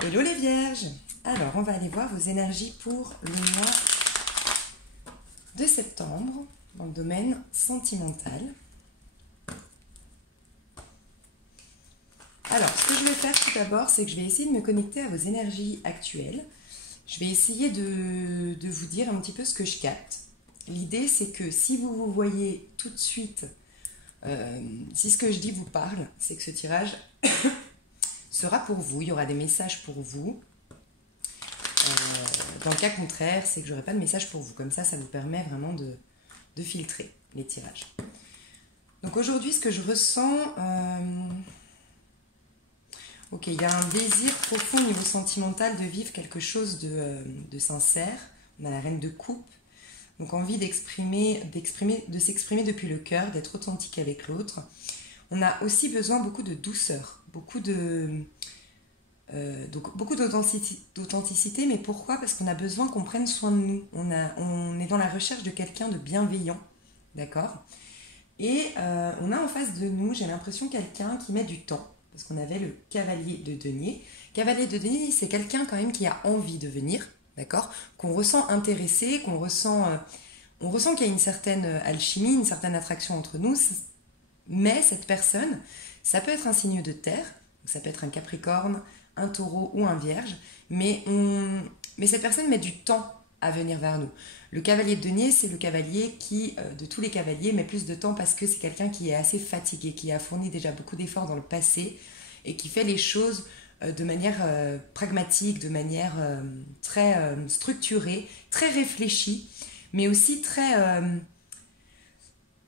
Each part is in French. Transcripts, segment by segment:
Hello les vierges. Alors, on va aller voir vos énergies pour le mois de septembre dans le domaine sentimental. Alors, ce que je vais faire tout d'abord, c'est que je vais essayer de me connecter à vos énergies actuelles. Je vais essayer de vous dire un petit peu ce que je capte. L'idée, c'est que si vous vous voyez tout de suite, si ce que je dis vous parle, c'est que ce tirage sera pour vous. Il y aura des messages pour vous. Dans le cas contraire, c'est que j'aurai pas de message pour vous. Comme ça vous permet vraiment de filtrer les tirages. Donc aujourd'hui, ce que je ressens... Ok, il y a un désir profond au niveau sentimental de vivre quelque chose de sincère. On a la reine de coupe. Donc envie de s'exprimer depuis le cœur, d'être authentique avec l'autre. On a aussi besoin beaucoup de douceur, beaucoup d'authenticité. Mais pourquoi? Parce qu'on a besoin qu'on prenne soin de nous. On est dans la recherche de quelqu'un de bienveillant, d'accord? Et on a en face de nous, j'ai l'impression, quelqu'un qui met du temps. Parce qu'on avait le cavalier de denier. Cavalier de denier, c'est quelqu'un quand même qui a envie de venir, d'accord? Qu'on ressent intéressé, on ressent qu'il y a une certaine alchimie, une certaine attraction entre nous. Mais cette personne, ça peut être un signe de terre, ça peut être un capricorne, un taureau ou un vierge, mais cette personne met du temps à venir vers nous. Le cavalier de denier, c'est le cavalier qui, de tous les cavaliers, met plus de temps parce que c'est quelqu'un qui est assez fatigué, qui a fourni déjà beaucoup d'efforts dans le passé et qui fait les choses de manière pragmatique, de manière très structurée, très réfléchie, mais aussi très...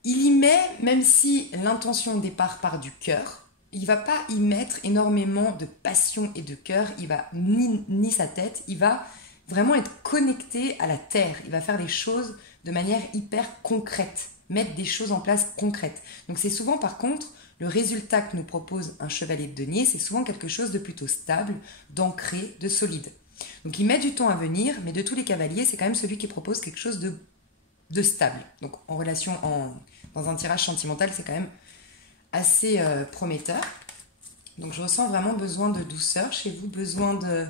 il y met, même si l'intention de départ part du cœur, il ne va pas y mettre énormément de passion et de cœur, il va ni sa tête, il va vraiment être connecté à la terre. Il va faire les choses de manière hyper concrète, mettre des choses en place concrètes. Donc c'est souvent par contre, le résultat que nous propose un chevalier de denier, c'est souvent quelque chose de plutôt stable, d'ancré, de solide. Donc il met du temps à venir, mais de tous les cavaliers, c'est quand même celui qui propose quelque chose de stable. Donc en relation, dans un tirage sentimental, c'est quand même assez prometteur. Donc je ressens vraiment besoin de douceur chez vous, besoin de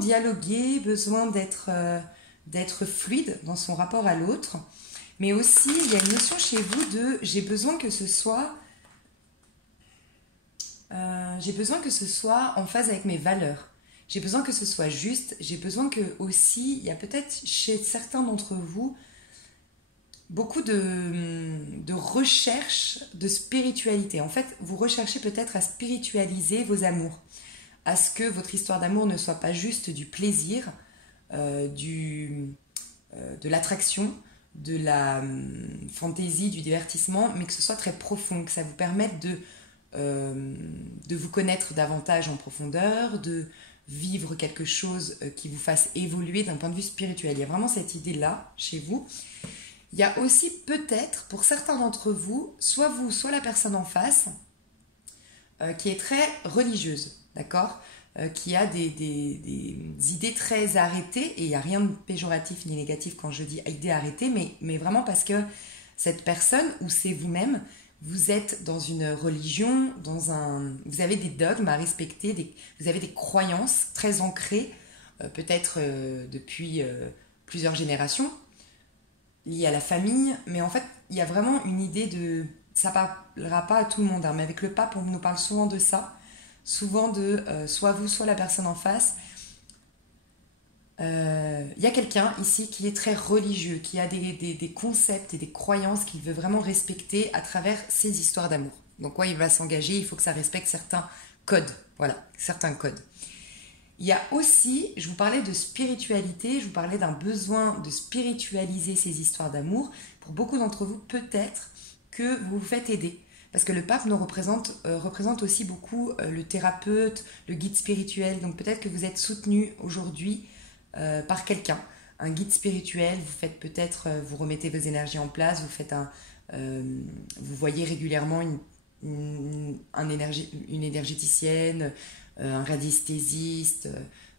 dialoguer, besoin d'être fluide dans son rapport à l'autre. Mais aussi, il y a une notion chez vous de j'ai besoin que ce soit en phase avec mes valeurs. J'ai besoin que ce soit juste. J'ai besoin que aussi, il y a peut-être chez certains d'entre vous beaucoup de recherche de spiritualité. En fait, vous recherchez peut-être à spiritualiser vos amours, à ce que votre histoire d'amour ne soit pas juste du plaisir, de l'attraction, de la fantaisie, du divertissement, mais que ce soit très profond, que ça vous permette de vous connaître davantage en profondeur, de vivre quelque chose qui vous fasse évoluer d'un point de vue spirituel. Il y a vraiment cette idée-là chez vous. Il y a aussi peut-être, pour certains d'entre vous, soit la personne en face, qui est très religieuse, d'accord, qui a des idées très arrêtées, et il n'y a rien de péjoratif ni négatif quand je dis idées arrêtées, mais vraiment parce que cette personne, ou c'est vous-même, vous êtes dans une religion, vous avez des dogmes à respecter, vous avez des croyances très ancrées, peut-être depuis plusieurs générations, liées à la famille, mais en fait, il y a vraiment une idée de... Ça ne parlera pas à tout le monde, hein, mais avec le pape, on nous parle souvent de ça, souvent de soit vous, soit la personne en face. Il y a quelqu'un ici qui est très religieux, qui a des concepts et des croyances qu'il veut vraiment respecter à travers ses histoires d'amour. Donc, il va s'engager, il faut que ça respecte certains codes. Voilà, certains codes. Il y a aussi, je vous parlais de spiritualité, je vous parlais d'un besoin de spiritualiser ces histoires d'amour. Pour beaucoup d'entre vous, peut-être que vous vous faites aider. Parce que le pape nous représente aussi beaucoup le thérapeute, le guide spirituel. Donc peut-être que vous êtes soutenu aujourd'hui par quelqu'un, un guide spirituel. Vous faites peut-être, vous remettez vos énergies en place, vous voyez régulièrement une énergéticienne, un radiesthésiste,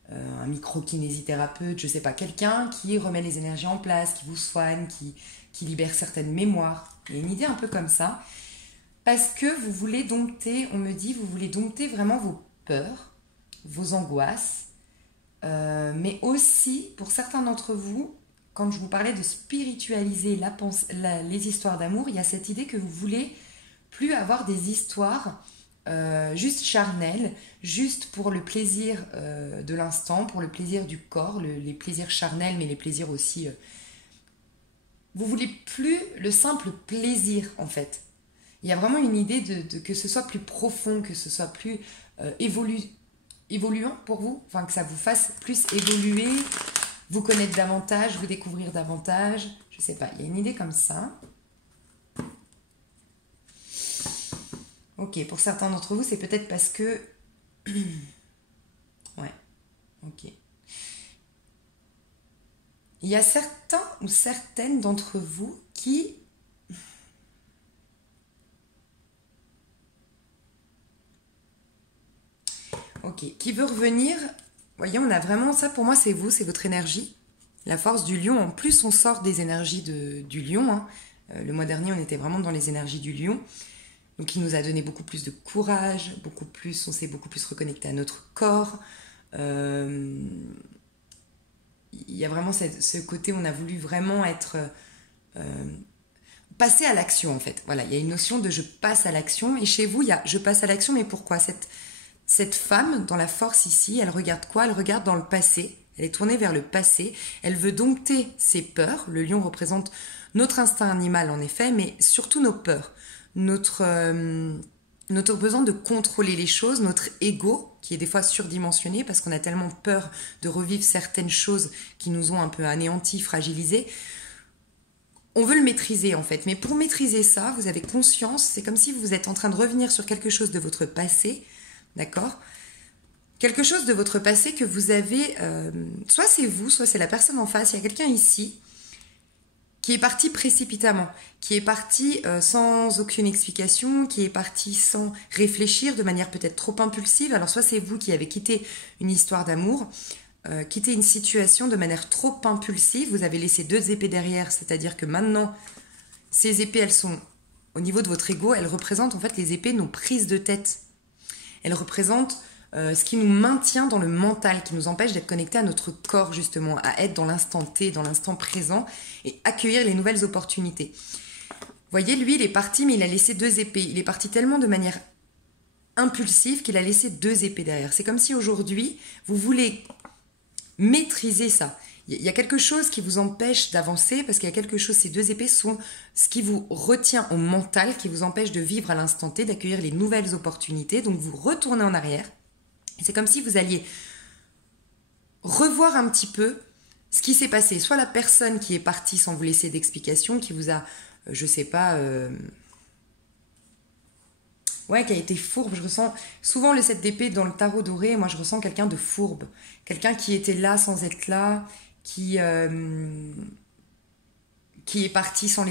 un microkinésithérapeute, je ne sais pas, quelqu'un qui remet les énergies en place, qui vous soigne, qui libère certaines mémoires. Il y a une idée un peu comme ça. Parce que vous voulez dompter, on me dit, vous voulez dompter vraiment vos peurs, vos angoisses, mais aussi, pour certains d'entre vous, quand je vous parlais de spiritualiser les histoires d'amour, il y a cette idée que vous voulez plus avoir des histoires juste charnelles, juste pour le plaisir de l'instant, pour le plaisir du corps, les plaisirs charnels, mais les plaisirs aussi... vous voulez plus le simple plaisir, en fait. Il y a vraiment une idée que ce soit plus profond, que ce soit plus évoluant pour vous, enfin que ça vous fasse plus évoluer, vous connaître davantage, vous découvrir davantage, je sais pas, il y a une idée comme ça. Ok, pour certains d'entre vous, c'est peut-être parce que... ouais, ok. Il y a certains ou certaines d'entre vous qui... ok, qui veut revenir... Voyez, on a vraiment ça, pour moi, c'est vous, c'est votre énergie. La force du lion, en plus, on sort des énergies du lion. Hein. Le mois dernier, on était vraiment dans les énergies du lion. Donc, il nous a donné beaucoup plus de courage, on s'est beaucoup plus reconnecté à notre corps. Il y a vraiment ce côté où on a voulu vraiment être... passer à l'action, en fait. Voilà, il y a une notion de je passe à l'action. Et chez vous, il y a je passe à l'action, mais pourquoi cette femme, dans la force ici, elle regarde quoi? Elle regarde dans le passé. Elle est tournée vers le passé. Elle veut dompter ses peurs. Le lion représente notre instinct animal, en effet, mais surtout nos peurs. Notre besoin de contrôler les choses, notre ego, qui est des fois surdimensionné parce qu'on a tellement peur de revivre certaines choses qui nous ont un peu anéantis, fragilisés. On veut le maîtriser en fait, mais pour maîtriser ça, vous avez conscience, c'est comme si vous êtes en train de revenir sur quelque chose de votre passé, d'accord ? Quelque chose de votre passé que vous avez, soit c'est vous, soit c'est la personne en face, il y a quelqu'un ici qui est parti précipitamment, qui est parti sans aucune explication, qui est parti sans réfléchir, de manière peut-être trop impulsive. Alors soit c'est vous qui avez quitté une histoire d'amour, quitté une situation de manière trop impulsive, vous avez laissé 2 épées derrière, c'est-à-dire que maintenant, ces épées, elles sont au niveau de votre ego, elles représentent en fait les épées, nos prises de tête. Elles représentent ce qui nous maintient dans le mental, qui nous empêche d'être connectés à notre corps justement, à être dans l'instant T, dans l'instant présent et accueillir les nouvelles opportunités. Vous voyez, lui, il est parti, mais il a laissé 2 épées. Il est parti tellement de manière impulsive qu'il a laissé 2 épées derrière. C'est comme si aujourd'hui, vous voulez maîtriser ça. Il y a quelque chose qui vous empêche d'avancer parce qu'il y a quelque chose, ces 2 épées sont ce qui vous retient au mental, qui vous empêche de vivre à l'instant T, d'accueillir les nouvelles opportunités. Donc vous retournez en arrière. C'est comme si vous alliez revoir un petit peu ce qui s'est passé. Soit la personne qui est partie sans vous laisser d'explication, qui vous a, je sais pas, qui a été fourbe. Je ressens souvent le 7 d'épée dans le tarot doré. Moi, je ressens quelqu'un de fourbe. Quelqu'un qui était là sans être là, qui est parti sans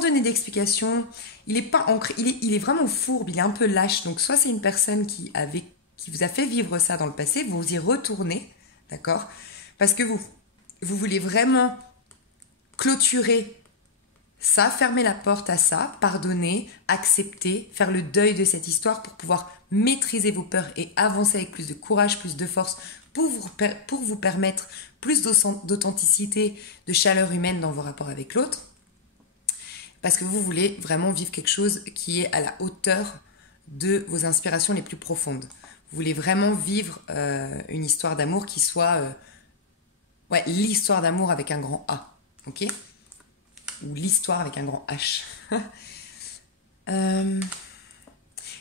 donner d'explication. Il est pas ancré, il est vraiment fourbe, il est un peu lâche. Donc, soit c'est une personne qui vous a fait vivre ça dans le passé, vous y retournez, d'accord ? Parce que vous voulez vraiment clôturer ça, fermer la porte à ça, pardonner, accepter, faire le deuil de cette histoire pour pouvoir maîtriser vos peurs et avancer avec plus de courage, plus de force, pour vous permettre plus d'authenticité, de chaleur humaine dans vos rapports avec l'autre. Parce que vous voulez vraiment vivre quelque chose qui est à la hauteur de vos inspirations les plus profondes. Vous voulez vraiment vivre une histoire d'amour qui soit l'histoire d'amour avec un grand A, ok ? Ou l'histoire avec un grand H.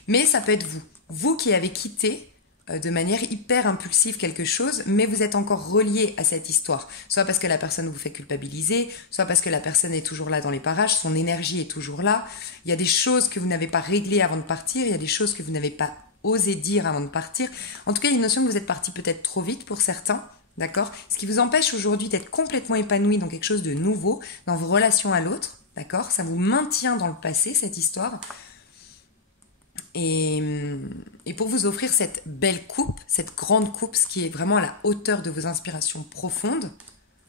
Mais ça peut être vous qui avez quitté de manière hyper impulsive quelque chose, mais vous êtes encore relié à cette histoire. Soit parce que la personne vous fait culpabiliser, soit parce que la personne est toujours là dans les parages, son énergie est toujours là. Il y a des choses que vous n'avez pas réglées avant de partir, il y a des choses que vous n'avez pas osé dire avant de partir. En tout cas, il y a une notion que vous êtes parti peut-être trop vite pour certains, d'accord ? Ce qui vous empêche aujourd'hui d'être complètement épanoui dans quelque chose de nouveau, dans vos relations à l'autre, d'accord ? Ça vous maintient dans le passé, cette histoire. Et pour vous offrir cette belle coupe, cette grande coupe, ce qui est vraiment à la hauteur de vos inspirations profondes,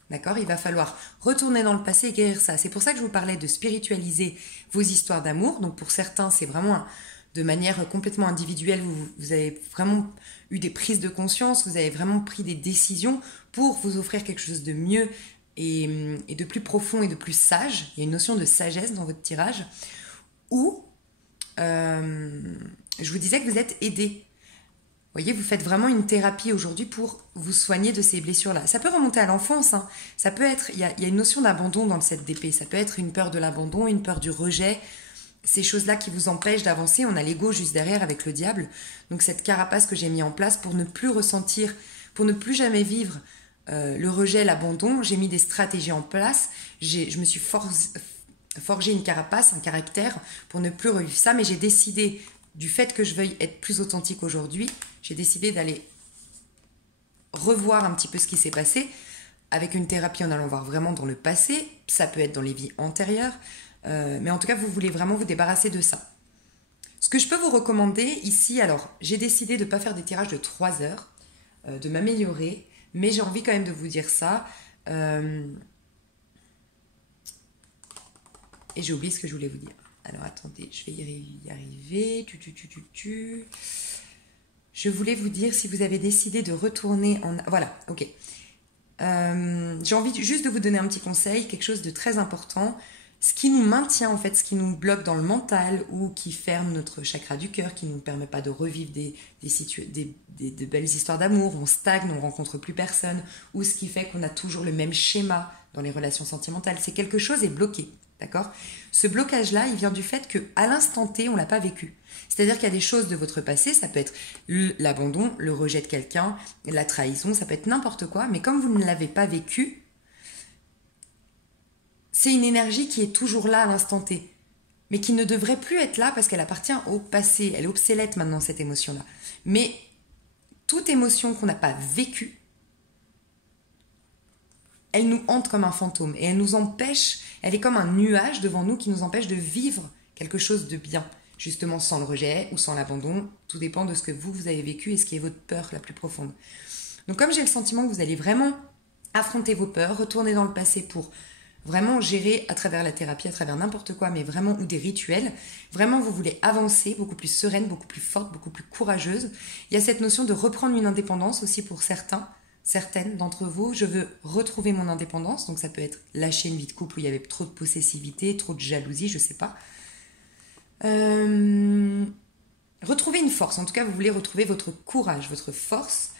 d'accord ? Il va falloir retourner dans le passé et guérir ça. C'est pour ça que je vous parlais de spiritualiser vos histoires d'amour. Donc pour certains, c'est vraiment de manière complètement individuelle, vous avez vraiment eu des prises de conscience, vous avez vraiment pris des décisions pour vous offrir quelque chose de mieux et de plus profond et de plus sage. Il y a une notion de sagesse dans votre tirage. Ou, je vous disais que vous êtes aidé. Vous voyez, vous faites vraiment une thérapie aujourd'hui pour vous soigner de ces blessures-là. Ça peut remonter à l'enfance. Hein. Ça peut être, il y a une notion d'abandon dans le 7 d'épée. Ça peut être une peur de l'abandon, une peur du rejet. Ces choses-là qui vous empêchent d'avancer. On a l'ego juste derrière avec le diable. Donc cette carapace que j'ai mis en place pour ne plus ressentir, pour ne plus jamais vivre le rejet, l'abandon, j'ai mis des stratégies en place. Je me suis forgé une carapace, un caractère pour ne plus revivre ça. Mais j'ai décidé, du fait que je veuille être plus authentique aujourd'hui, j'ai décidé d'aller revoir un petit peu ce qui s'est passé avec une thérapie en allant voir vraiment dans le passé. Ça peut être dans les vies antérieures. Mais en tout cas, vous voulez vraiment vous débarrasser de ça. Ce que je peux vous recommander ici, alors, j'ai décidé de ne pas faire des tirages de 3 heures, de m'améliorer, mais j'ai envie quand même de vous dire ça. Et j'ai oublié ce que je voulais vous dire. Alors, attendez, je vais y arriver. Je voulais vous dire, si vous avez décidé de retourner en... Voilà, ok. J'ai envie juste de vous donner un petit conseil, quelque chose de très important. Ce qui nous maintient, en fait, ce qui nous bloque dans le mental ou qui ferme notre chakra du cœur, qui ne nous permet pas de revivre de belles histoires d'amour, on stagne, on ne rencontre plus personne, ou ce qui fait qu'on a toujours le même schéma dans les relations sentimentales, c'est quelque chose est bloqué, d'accord ? Ce blocage-là, il vient du fait qu'à l'instant T, on ne l'a pas vécu. C'est-à-dire qu'il y a des choses de votre passé, ça peut être l'abandon, le rejet de quelqu'un, la trahison, ça peut être n'importe quoi, mais comme vous ne l'avez pas vécu, c'est une énergie qui est toujours là à l'instant T, mais qui ne devrait plus être là parce qu'elle appartient au passé. Elle est obsolète maintenant, cette émotion-là. Mais toute émotion qu'on n'a pas vécue, elle nous hante comme un fantôme et elle nous empêche, elle est comme un nuage devant nous qui nous empêche de vivre quelque chose de bien, justement sans le rejet ou sans l'abandon. Tout dépend de ce que vous avez vécu et ce qui est votre peur la plus profonde. Donc comme j'ai le sentiment que vous allez vraiment affronter vos peurs, retourner dans le passé pour vraiment gérer à travers la thérapie, à travers n'importe quoi, mais vraiment, ou des rituels, vraiment vous voulez avancer, beaucoup plus sereine, beaucoup plus forte, beaucoup plus courageuse. Il y a cette notion de reprendre une indépendance aussi pour certaines d'entre vous. Je veux retrouver mon indépendance, donc ça peut être lâcher une vie de couple où il y avait trop de possessivité, trop de jalousie, je sais pas. Retrouver une force, en tout cas vous voulez retrouver votre courage, votre force,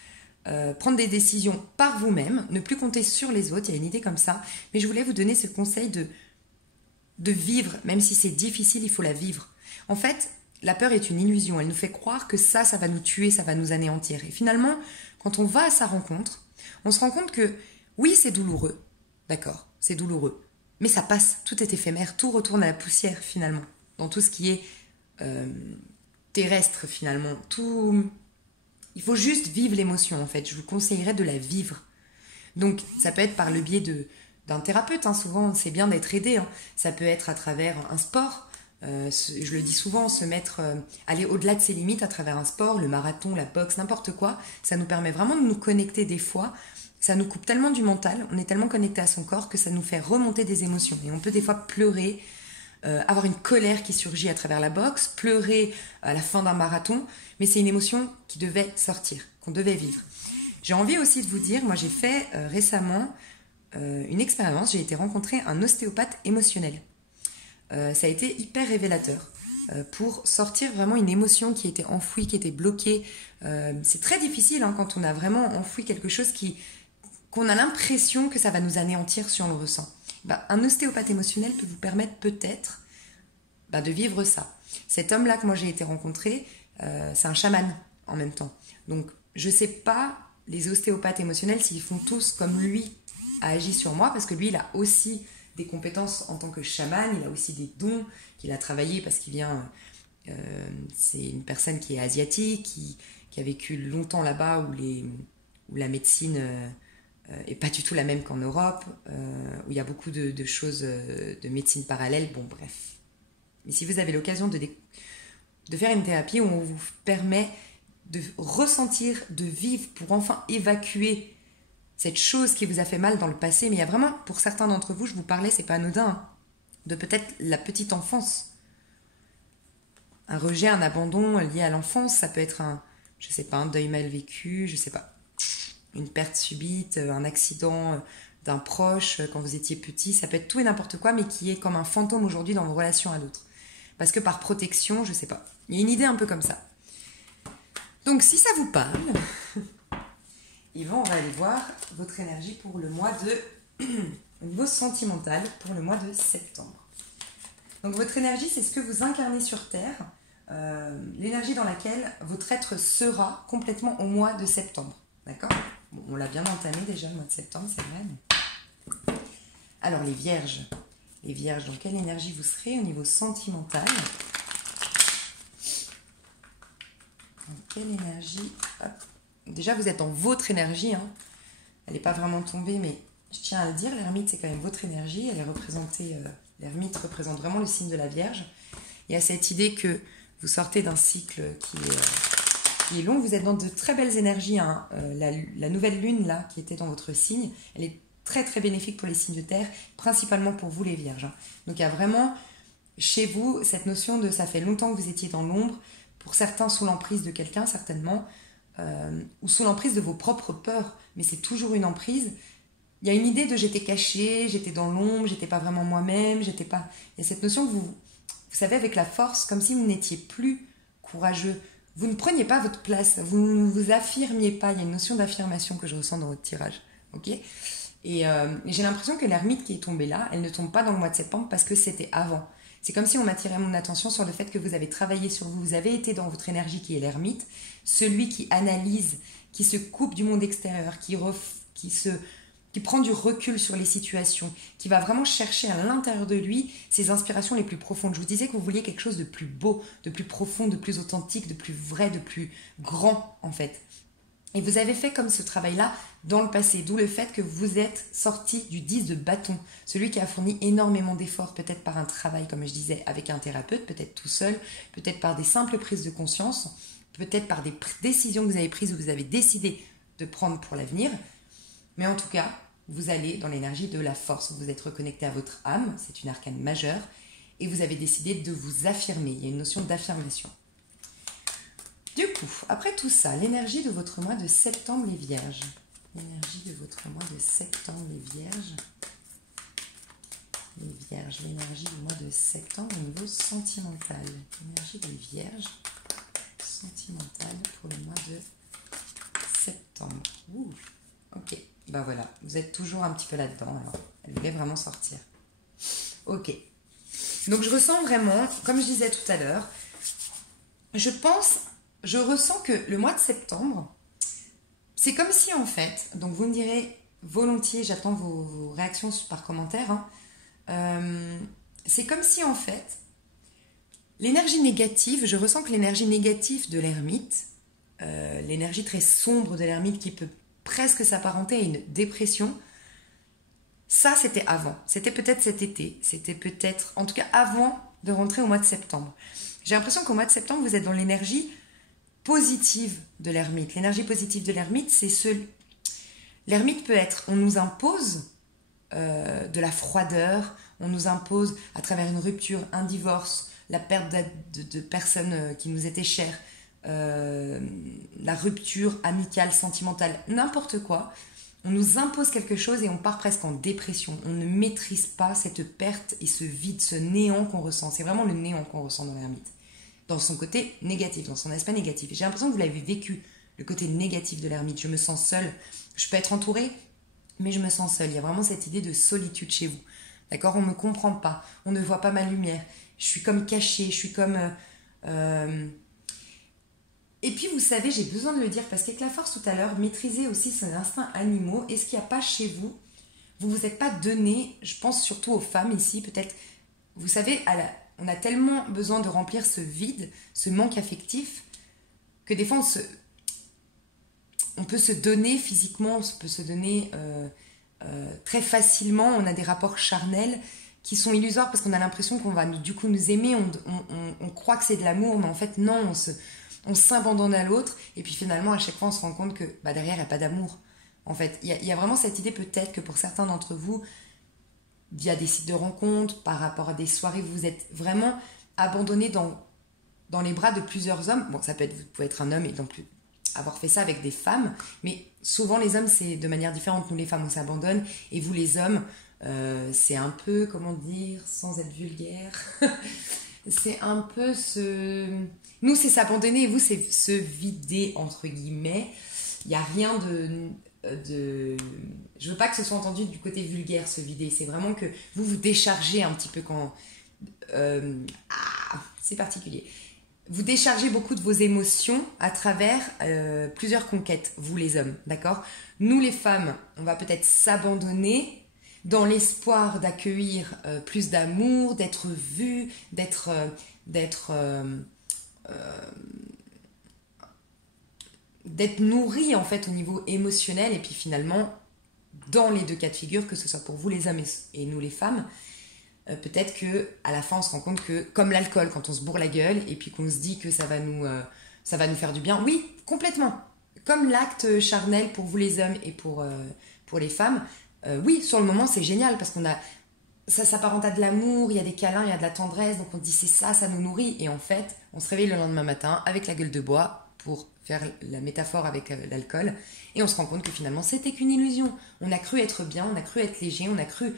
prendre des décisions par vous-même, ne plus compter sur les autres, il y a une idée comme ça, mais je voulais vous donner ce conseil de vivre, même si c'est difficile, il faut la vivre. En fait, la peur est une illusion, elle nous fait croire que ça va nous tuer, ça va nous anéantir. Et finalement, quand on va à sa rencontre, on se rend compte que oui, c'est douloureux, d'accord, c'est douloureux, mais ça passe, tout est éphémère, tout retourne à la poussière finalement, dans tout ce qui est terrestre finalement, tout... Il faut juste vivre l'émotion, en fait. Je vous conseillerais de la vivre. Donc, ça peut être par le biais d'un thérapeute. Hein. Souvent, c'est bien d'être aidé. Hein. Ça peut être à travers un sport. Je le dis souvent, aller au-delà de ses limites à travers un sport, le marathon, la boxe, n'importe quoi. Ça nous permet vraiment de nous connecter des fois. Ça nous coupe tellement du mental. On est tellement connecté à son corps que ça nous fait remonter des émotions. Et on peut des fois pleurer, avoir une colère qui surgit à travers la boxe, pleurer à la fin d'un marathon, mais c'est une émotion qui devait sortir, qu'on devait vivre. J'ai envie aussi de vous dire, moi j'ai fait récemment une expérience, j'ai été rencontrer un ostéopathe émotionnel. Ça a été hyper révélateur pour sortir vraiment une émotion qui était enfouie, qui était bloquée. C'est très difficile hein, quand on a vraiment enfoui quelque chose qu'on a l'impression que ça va nous anéantir si on le ressent. Un ostéopathe émotionnel peut vous permettre peut-être de vivre ça. Cet homme-là que moi j'ai été rencontrer, c'est un chaman en même temps. Donc je ne sais pas les ostéopathes émotionnels s'ils font tous comme lui a agi sur moi, parce que lui il a aussi des compétences en tant que chaman, il a aussi des dons qu'il a travaillé parce qu'il vient... c'est une personne qui est asiatique, qui a vécu longtemps là-bas où la médecine... et pas du tout la même qu'en Europe, où il y a beaucoup de choses de médecine parallèle, bon bref. Mais si vous avez l'occasion de faire une thérapie où on vous permet de ressentir, de vivre pour enfin évacuer cette chose qui vous a fait mal dans le passé, mais il y a vraiment, pour certains d'entre vous, je vous parlais, c'est pas anodin, hein, de peut-être la petite enfance. un rejet, un abandon lié à l'enfance. Ça peut être je sais pas, un deuil mal vécu, je sais pas, une perte subite, un accident d'un proche quand vous étiez petit. Ça peut être tout et n'importe quoi, mais qui est comme un fantôme aujourd'hui dans vos relations à d'autres. Parce que par protection, je sais pas. Il y a une idée un peu comme ça. Donc si ça vous parle, Yvan, on va aller voir votre énergie pour le mois de... au niveau sentimental, pour le mois de septembre. Donc votre énergie, c'est ce que vous incarnez sur Terre, l'énergie dans laquelle votre être sera complètement au mois de septembre. D'accord ? Bon, on l'a bien entamé déjà le mois de septembre, c'est vrai. Mais... Alors les vierges. Les vierges, dans quelle énergie vous serez au niveau sentimental ? Dans quelle énergie ? Hop. Déjà, vous êtes dans votre énergie. Hein. Elle n'est pas vraiment tombée, mais je tiens à le dire, l'ermite, c'est quand même votre énergie. Elle est représentée... l'ermite représente vraiment le signe de la Vierge. Il y a cette idée que vous sortez d'un cycle qui est long. Vous êtes dans de très belles énergies. Hein. La nouvelle lune, là, qui était dans votre signe, elle est très très bénéfique pour les signes de terre, principalement pour vous les vierges. Donc il y a vraiment chez vous cette notion de ça fait longtemps que vous étiez dans l'ombre, pour certains sous l'emprise de quelqu'un certainement, ou sous l'emprise de vos propres peurs, mais c'est toujours une emprise. Il y a une idée de j'étais cachée, j'étais dans l'ombre, j'étais pas vraiment moi-même, j'étais pas... Il y a cette notion que vous savez avec la force, comme si vous n'étiez plus courageux. Vous ne preniez pas votre place, vous ne vous affirmiez pas. Il y a une notion d'affirmation que je ressens dans votre tirage. Ok ? Et j'ai l'impression que l'ermite qui est tombée là, elle ne tombe pas dans le mois de septembre parce que c'était avant. C'est comme si on m'attirait mon attention sur le fait que vous avez travaillé sur vous, vous avez été dans votre énergie qui est l'ermite, celui qui analyse, qui se coupe du monde extérieur, qui prend du recul sur les situations, qui va vraiment chercher à l'intérieur de lui ses inspirations les plus profondes. Je vous disais que vous vouliez quelque chose de plus beau, de plus profond, de plus authentique, de plus vrai, de plus grand en fait. Et vous avez fait comme ce travail-là dans le passé, d'où le fait que vous êtes sorti du 10 de bâton, celui qui a fourni énormément d'efforts, peut-être par un travail, comme je disais, avec un thérapeute, peut-être tout seul, peut-être par des simples prises de conscience, peut-être par des décisions que vous avez prises ou vous avez décidé de prendre pour l'avenir. Mais en tout cas, vous allez dans l'énergie de la force, vous êtes reconnecté à votre âme, c'est une arcane majeure, et vous avez décidé de vous affirmer, il y a une notion d'affirmation. Du coup, après tout ça, l'énergie de votre mois de septembre, les vierges. L'énergie de votre mois de septembre, les vierges. Les vierges, l'énergie du mois de septembre au niveau sentimental. L'énergie des vierges sentimentale pour le mois de septembre. Ouh, ok, ben voilà, vous êtes toujours un petit peu là-dedans, alors elle voulait vraiment sortir. Ok, donc je ressens vraiment, comme je disais tout à l'heure, je ressens que le mois de septembre, c'est comme si en fait, donc vous me direz volontiers, j'attends vos réactions par commentaire, hein, c'est comme si en fait, l'énergie négative, je ressens que l'énergie négative de l'ermite, l'énergie très sombre de l'ermite qui peut presque s'apparenter à une dépression, ça c'était avant, c'était peut-être cet été, c'était peut-être, en tout cas avant de rentrer au mois de septembre. J'ai l'impression qu'au mois de septembre, vous êtes dans l'énergie positive de l'ermite. L'énergie positive de l'ermite, c'est l'ermite peut être, on nous impose de la froideur, on nous impose à travers une rupture, un divorce, la perte de personnes qui nous étaient chères, la rupture amicale, sentimentale, n'importe quoi. On nous impose quelque chose et on part presque en dépression. On ne maîtrise pas cette perte et ce vide, ce néant qu'on ressent. C'est vraiment le néant qu'on ressent dans l'ermite. Dans son côté négatif, dans son aspect négatif. J'ai l'impression que vous l'avez vécu, le côté négatif de l'ermite. Je me sens seule. Je peux être entourée, mais je me sens seule. Il y a vraiment cette idée de solitude chez vous. D'accord ? On ne me comprend pas. On ne voit pas ma lumière. Je suis comme cachée. Je suis comme... Et puis, vous savez, j'ai besoin de le dire, parce qu'avec la force tout à l'heure, maîtriser aussi ses instincts animaux. Et ce qu'il n'y a pas chez vous, vous ne vous êtes pas donné, je pense surtout aux femmes ici, peut-être... Vous savez, on a tellement besoin de remplir ce vide, ce manque affectif, que des fois on peut se donner physiquement, on peut se donner très facilement, on a des rapports charnels qui sont illusoires parce qu'on a l'impression qu'on va du coup nous aimer, on croit que c'est de l'amour, mais en fait non, on s'abandonne à l'autre, et puis finalement à chaque fois on se rend compte que derrière il n'y a pas d'amour. En fait, il y a vraiment cette idée peut-être que pour certains d'entre vous, via des sites de rencontres, par rapport à des soirées, vous êtes vraiment abandonné dans dans les bras de plusieurs hommes. Bon, ça peut être, vous pouvez être un homme et donc avoir fait ça avec des femmes, mais souvent les hommes, c'est de manière différente. Nous, les femmes, on s'abandonne, et vous, les hommes, c'est un peu, comment dire, sans être vulgaire, c'est un peu se... Nous, c'est s'abandonner, et vous, c'est se vider, entre guillemets. Il n'y a rien de... Je veux pas que ce soit entendu du côté vulgaire, se vider. C'est vraiment que vous vous déchargez un petit peu quand... c'est particulier. Vous déchargez beaucoup de vos émotions à travers plusieurs conquêtes, vous les hommes, d'accord? Nous les femmes, on va peut-être s'abandonner dans l'espoir d'accueillir plus d'amour, d'être vues, d'être nourries en fait au niveau émotionnel, et puis finalement, dans les deux cas de figure, que ce soit pour vous les hommes et nous les femmes, peut-être que à la fin on se rend compte que, comme l'alcool, quand on se bourre la gueule et puis qu'on se dit que ça va nous faire du bien, oui, complètement, comme l'acte charnel pour vous les hommes et pour les femmes, oui, sur le moment c'est génial parce qu'on a, ça s'apparente à de l'amour, il y a des câlins, il y a de la tendresse, donc on dit c'est ça, ça nous nourrit, et en fait on se réveille le lendemain matin avec la gueule de bois, pour faire la métaphore avec l'alcool, et on se rend compte que finalement c'était qu'une illusion. On a cru être bien, on a cru être léger, on a cru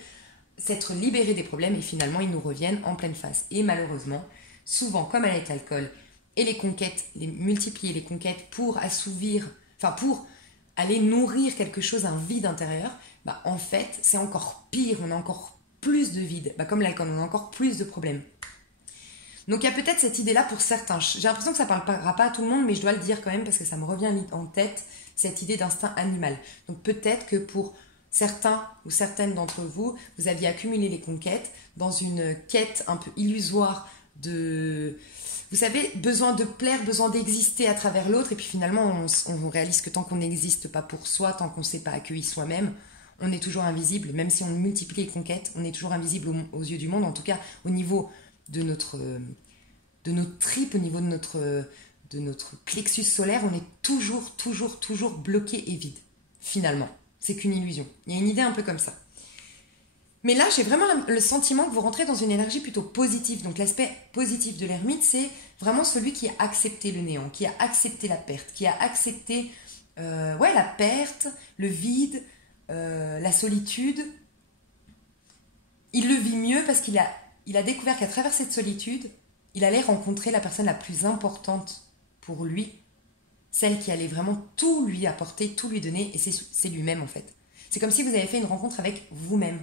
s'être libéré des problèmes, et finalement ils nous reviennent en pleine face. Et malheureusement, souvent, comme avec l'alcool et les conquêtes, multiplier les conquêtes pour assouvir, enfin pour aller nourrir quelque chose, un vide intérieur, bah en fait c'est encore pire, on a encore plus de vide, bah comme l'alcool, on a encore plus de problèmes. Donc il y a peut-être cette idée-là pour certains. J'ai l'impression que ça ne parlera pas à tout le monde, mais je dois le dire quand même parce que ça me revient en tête, cette idée d'instinct animal. Donc peut-être que pour certains ou certaines d'entre vous, vous aviez accumulé les conquêtes dans une quête un peu illusoire de... Vous savez, besoin de plaire, besoin d'exister à travers l'autre, et puis finalement on réalise que tant qu'on n'existe pas pour soi, tant qu'on ne s'est pas accueilli soi-même, on est toujours invisible. Même si on multiplie les conquêtes, on est toujours invisible aux yeux du monde, en tout cas au niveau de notre tripes, au niveau de notre plexus solaire, on est toujours bloqué et vide, finalement. C'est qu'une illusion. Il y a une idée un peu comme ça. Mais là, j'ai vraiment le sentiment que vous rentrez dans une énergie plutôt positive. Donc l'aspect positif de l'ermite, c'est vraiment celui qui a accepté le néant, qui a accepté la perte, qui a accepté la perte, le vide, la solitude. Il le vit mieux parce qu'il a découvert qu'à travers cette solitude, il allait rencontrer la personne la plus importante pour lui, celle qui allait vraiment tout lui apporter, tout lui donner, et c'est lui-même en fait. C'est comme si vous avez fait une rencontre avec vous-même.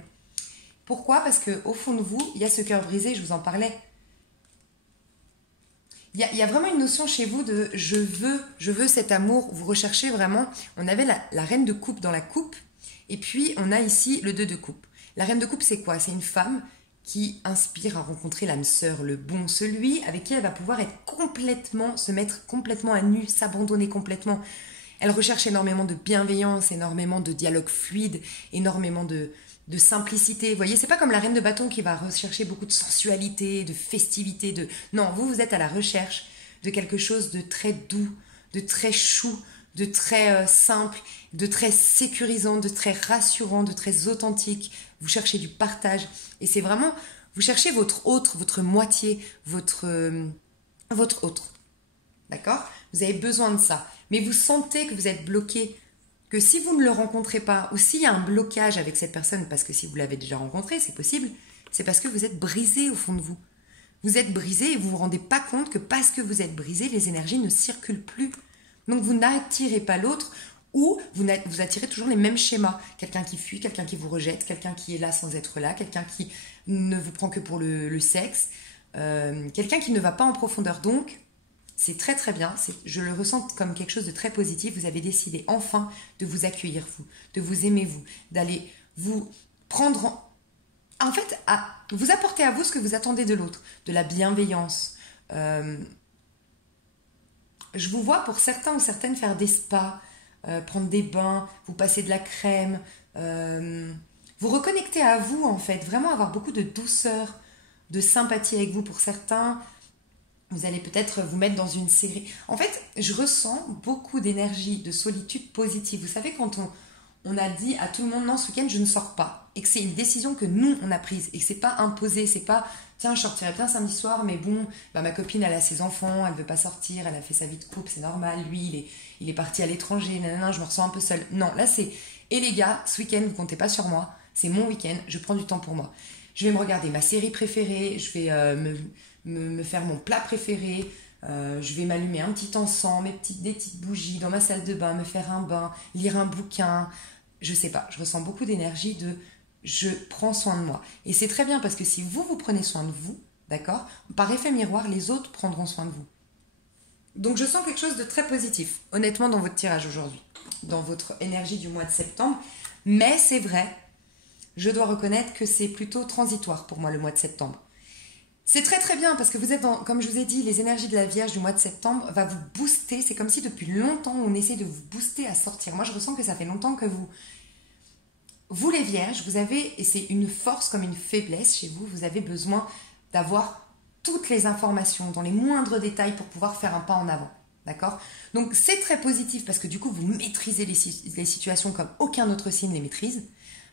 Pourquoi ? Parce qu'au fond de vous, il y a ce cœur brisé, je vous en parlais. Il y a vraiment une notion chez vous de je veux cet amour. Vous recherchez vraiment, on avait la reine de coupe dans la coupe, et puis on a ici le 2 de coupe. La reine de coupe, c'est quoi ? C'est une femme qui inspire à rencontrer l'âme sœur, le bon, celui avec qui elle va pouvoir se mettre complètement à nu, s'abandonner complètement. Elle recherche énormément de bienveillance, énormément de dialogue fluide, énormément de simplicité. Vous voyez, c'est pas comme la reine de bâton qui va rechercher beaucoup de sensualité, de festivité, Non, vous êtes à la recherche de quelque chose de très doux, de très chou, de très simple, de très sécurisant, de très rassurant, de très authentique. Vous cherchez du partage, et c'est vraiment, vous cherchez votre autre, votre moitié, votre autre. D'accord ? Vous avez besoin de ça. Mais vous sentez que vous êtes bloqué, que si vous ne le rencontrez pas, ou s'il y a un blocage avec cette personne, parce que si vous l'avez déjà rencontré, c'est possible, c'est parce que vous êtes brisé au fond de vous. Vous êtes brisé et vous ne vous rendez pas compte que parce que vous êtes brisé, les énergies ne circulent plus. Donc vous n'attirez pas l'autre, ou vous attirez toujours les mêmes schémas. Quelqu'un qui fuit, quelqu'un qui vous rejette, quelqu'un qui est là sans être là, quelqu'un qui ne vous prend que pour le sexe, quelqu'un qui ne va pas en profondeur. Donc, c'est très très bien, je le ressens comme quelque chose de très positif. Vous avez décidé enfin de vous accueillir, vous, de vous aimer, vous, d'aller vous prendre en fait, vous apporter à vous ce que vous attendez de l'autre, de la bienveillance. Je vous vois pour certains ou certaines faire des spas, prendre des bains, vous passer de la crème, vous reconnecter à vous en fait, vraiment avoir beaucoup de douceur, de sympathie avec vous. Pour certains, vous allez peut-être vous mettre dans une série. En fait, je ressens beaucoup d'énergie, de solitude positive. Vous savez, quand on a dit à tout le monde non, ce week-end je ne sors pas, et que c'est une décision que nous on a prise et que c'est pas imposé, c'est pas tiens je sortirais bien samedi soir mais bon bah, ma copine elle a ses enfants, elle veut pas sortir, elle a fait sa vie de couple, c'est normal, lui il est parti à l'étranger, nanana, je me ressens un peu seule. Non, là c'est et les gars, ce week-end vous comptez pas sur moi, c'est mon week-end, je prends du temps pour moi. Je vais me regarder ma série préférée, je vais me faire mon plat préféré, je vais m'allumer un petit encens, des petites bougies dans ma salle de bain, me faire un bain, lire un bouquin. Je sais pas, je ressens beaucoup d'énergie de je prends soin de moi. Et c'est très bien parce que si vous prenez soin de vous, d'accord, par effet miroir, les autres prendront soin de vous. Donc je sens quelque chose de très positif, honnêtement, dans votre tirage aujourd'hui, dans votre énergie du mois de septembre. Mais c'est vrai, je dois reconnaître que c'est plutôt transitoire pour moi le mois de septembre. C'est très très bien parce que vous êtes dans, comme je vous ai dit, les énergies de la Vierge du mois de septembre va vous booster. C'est comme si depuis longtemps on essaie de vous booster à sortir. Moi je ressens que ça fait longtemps que vous les Vierges, vous avez, et c'est une force comme une faiblesse chez vous, vous avez besoin d'avoir toutes les informations dans les moindres détails pour pouvoir faire un pas en avant. D'accord? Donc c'est très positif parce que du coup vous maîtrisez les situations comme aucun autre signe les maîtrise.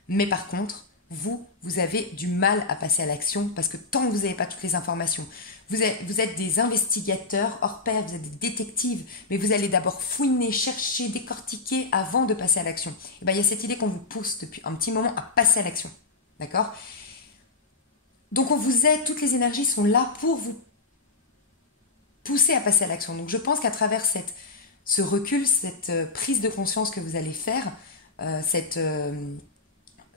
Mais par contre, vous avez du mal à passer à l'action parce que tant que vous n'avez pas toutes les informations, vous êtes des investigateurs hors pair, vous êtes des détectives, mais vous allez d'abord fouiner, chercher, décortiquer avant de passer à l'action. Et bien, il y a cette idée qu'on vous pousse depuis un petit moment à passer à l'action. D'accord? Donc on vous aide, toutes les énergies sont là pour vous pousser à passer à l'action. Donc je pense qu'à travers ce recul, cette prise de conscience que vous allez faire,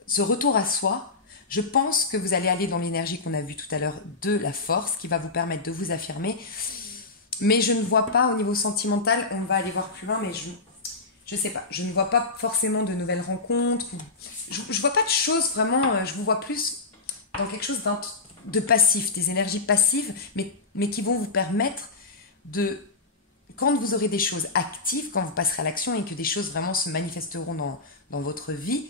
ce retour à soi, je pense que vous allez aller dans l'énergie qu'on a vue tout à l'heure de la force qui va vous permettre de vous affirmer. Mais je ne vois pas au niveau sentimental, on va aller voir plus loin, mais je sais pas, je ne vois pas forcément de nouvelles rencontres. Je vois pas de choses vraiment, je vous vois plus dans quelque chose de passif, des énergies passives, mais qui vont vous permettre de, quand vous aurez des choses actives, quand vous passerez à l'action et que des choses vraiment se manifesteront dans votre vie,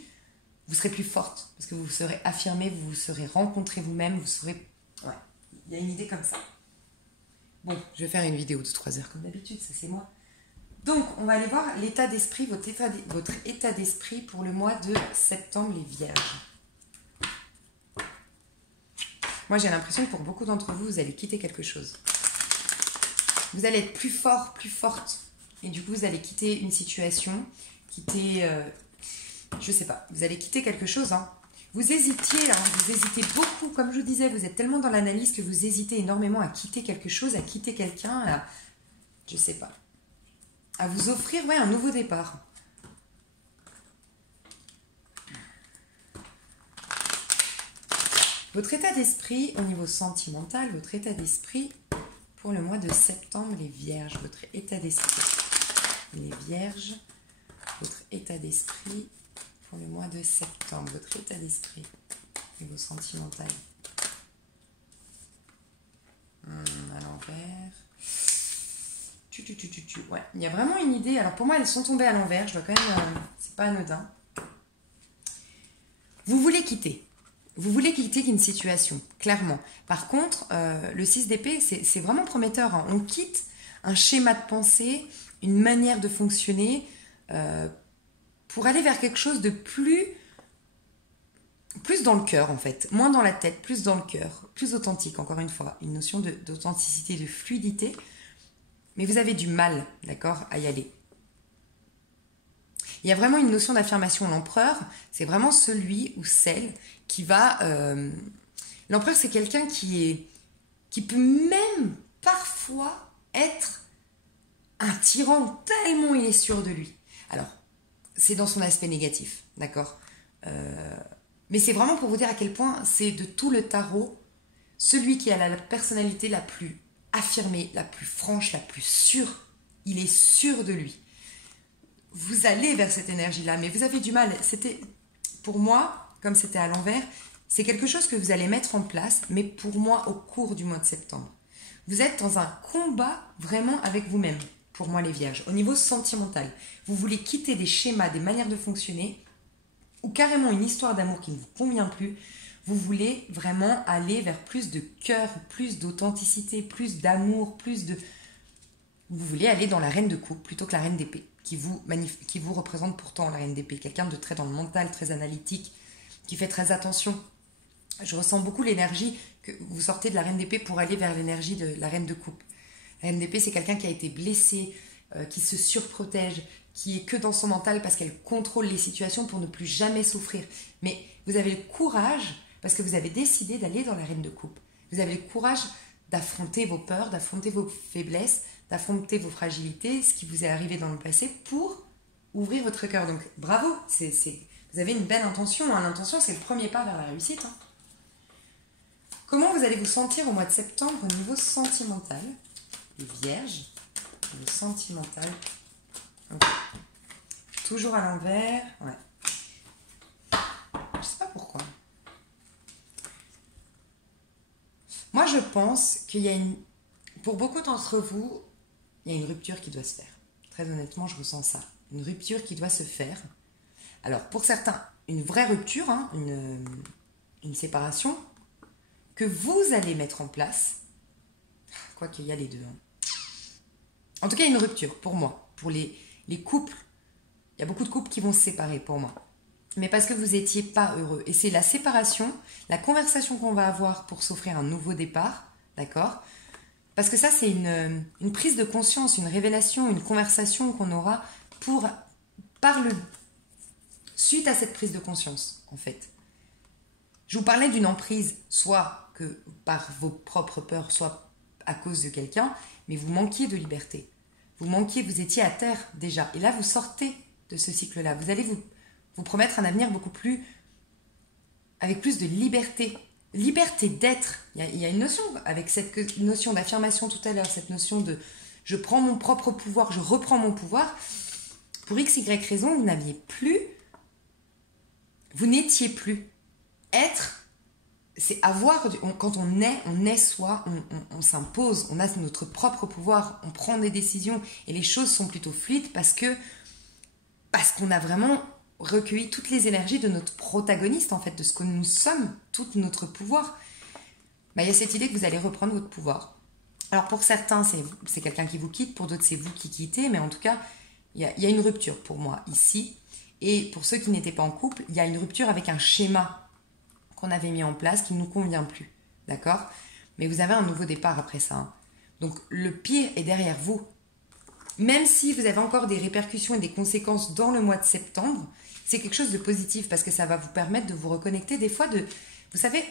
vous serez plus forte, parce que vous serez affirmée, vous vous serez rencontré vous-même, vous serez... Ouais, il y a une idée comme ça. Bon, je vais faire une vidéo de 3 heures comme d'habitude, ça c'est moi. Donc, on va aller voir l'état d'esprit, votre état d'esprit pour le mois de septembre, les Vierges. Moi, j'ai l'impression que pour beaucoup d'entre vous, vous allez quitter quelque chose. Vous allez être plus fort, plus forte. Et du coup, vous allez quitter une situation, je sais pas, vous allez quitter quelque chose. Hein. Vous hésitiez, là, vous hésitez beaucoup. Comme je vous disais, vous êtes tellement dans l'analyse que vous hésitez énormément à quitter quelque chose, à quitter quelqu'un, je sais pas. À vous offrir, un nouveau départ. Votre état d'esprit au niveau sentimental, votre état d'esprit pour le mois de septembre, les Vierges, votre état d'esprit. Les Vierges, votre état d'esprit pour le mois de septembre, votre état d'esprit au niveau sentimental. À l'envers. Ouais, il y a vraiment une idée. Alors pour moi, elles sont tombées à l'envers. Je dois quand même... c'est pas anodin. Vous voulez quitter. Vous voulez quitter une situation, clairement. Par contre, le 6 d'épée, c'est vraiment prometteur. Hein. On quitte un schéma de pensée, une manière de fonctionner pour aller vers quelque chose de plus dans le cœur, en fait. Moins dans la tête, plus dans le cœur. Plus authentique, encore une fois. Une notion d'authenticité, de fluidité. Mais vous avez du mal, d'accord, à y aller. Il y a vraiment une notion d'affirmation. L'empereur, c'est vraiment celui ou celle qui va... L'empereur, c'est quelqu'un qui peut même parfois être un tyran tellement il est sûr de lui. Alors, c'est dans son aspect négatif, d'accord, mais c'est vraiment pour vous dire à quel point c'est de tout le tarot celui qui a la personnalité la plus affirmée, la plus franche, la plus sûre. Il est sûr de lui. Vous allez vers cette énergie-là, mais vous avez du mal. C'était, pour moi, comme c'était à l'envers, c'est quelque chose que vous allez mettre en place, mais pour moi, au cours du mois de septembre. Vous êtes dans un combat vraiment avec vous-même, pour moi les Vierges, au niveau sentimental. Vous voulez quitter des schémas, des manières de fonctionner, ou carrément une histoire d'amour qui ne vous convient plus. Vous voulez vraiment aller vers plus de cœur, plus d'authenticité, plus d'amour, plus de... Vous voulez aller dans la reine de coupe plutôt que la reine d'épée. qui vous représente pourtant la reine d'épée. Quelqu'un de très dans le mental, très analytique, qui fait très attention. Je ressens beaucoup l'énergie que vous sortez de la reine d'épée pour aller vers l'énergie de la reine de coupe. La reine d'épée, c'est quelqu'un qui a été blessé, qui se surprotège, qui est que dans son mental parce qu'elle contrôle les situations pour ne plus jamais souffrir. Mais vous avez le courage, parce que vous avez décidé d'aller dans la reine de coupe. Vous avez le courage d'affronter vos peurs, d'affronter vos faiblesses, d'affronter vos fragilités, ce qui vous est arrivé dans le passé pour ouvrir votre cœur. Donc bravo, vous avez une belle intention. Hein. L'intention, c'est le premier pas vers la réussite. Hein. Comment vous allez vous sentir au mois de septembre au niveau sentimental? Les vierges, au niveau sentimental. Okay. Toujours à l'envers. Ouais. Je sais pas pourquoi. Moi, je pense qu'il y a pour beaucoup d'entre vous, il y a une rupture qui doit se faire. Très honnêtement, je ressens ça. Une rupture qui doit se faire. Alors, pour certains, une vraie rupture, hein, une séparation, que vous allez mettre en place. Quoi qu'il y a les deux. Hein. En tout cas, il y a une rupture, pour moi. Pour les couples, il y a beaucoup de couples qui vont se séparer, pour moi. Mais parce que vous n'étiez pas heureux. Et c'est la séparation, la conversation qu'on va avoir pour s'offrir un nouveau départ, d'accord? Parce que ça, c'est une prise de conscience, une révélation, une conversation qu'on aura suite à cette prise de conscience, en fait. Je vous parlais d'une emprise, soit que par vos propres peurs, soit à cause de quelqu'un, mais vous manquiez de liberté. Vous étiez à terre déjà. Et là, vous sortez de ce cycle-là. Vous allez vous promettre un avenir avec plus de liberté. Liberté d'être. Il y a une notion, avec cette notion d'affirmation tout à l'heure, cette notion de je prends mon propre pouvoir, je reprends mon pouvoir. Pour x, y raison, vous n'étiez plus. Être, c'est avoir, quand on est soi, on s'impose, on a notre propre pouvoir, on prend des décisions et les choses sont plutôt fluides parce qu'on a vraiment recueilli toutes les énergies de notre protagoniste, en fait, de ce que nous sommes, tout notre pouvoir. Il y a cette idée que vous allez reprendre votre pouvoir. Alors pour certains, c'est quelqu'un qui vous quitte, pour d'autres, c'est vous qui quittez, mais en tout cas, il y a une rupture pour moi ici. Et pour ceux qui n'étaient pas en couple, il y a une rupture avec un schéma qu'on avait mis en place qui ne nous convient plus. D'accord? Mais vous avez un nouveau départ après ça. Hein. Donc le pire est derrière vous. Même si vous avez encore des répercussions et des conséquences dans le mois de septembre, c'est quelque chose de positif parce que ça va vous permettre de vous reconnecter des fois Vous savez,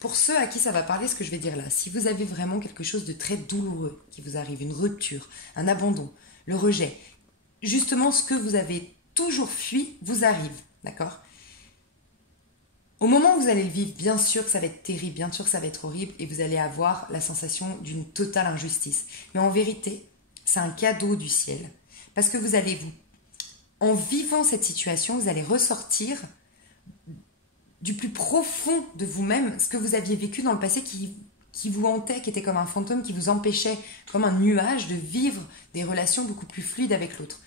pour ceux à qui ça va parler, ce que je vais dire là, si vous avez vraiment quelque chose de très douloureux qui vous arrive, une rupture, un abandon, le rejet, justement ce que vous avez toujours fui vous arrive, d'accord? Au moment où vous allez le vivre, bien sûr que ça va être terrible, bien sûr que ça va être horrible et vous allez avoir la sensation d'une totale injustice. Mais en vérité, c'est un cadeau du ciel. Parce que en vivant cette situation, vous allez ressortir du plus profond de vous-même ce que vous aviez vécu dans le passé qui vous hantait, qui était comme un fantôme, qui vous empêchait, comme un nuage, de vivre des relations beaucoup plus fluides avec l'autre.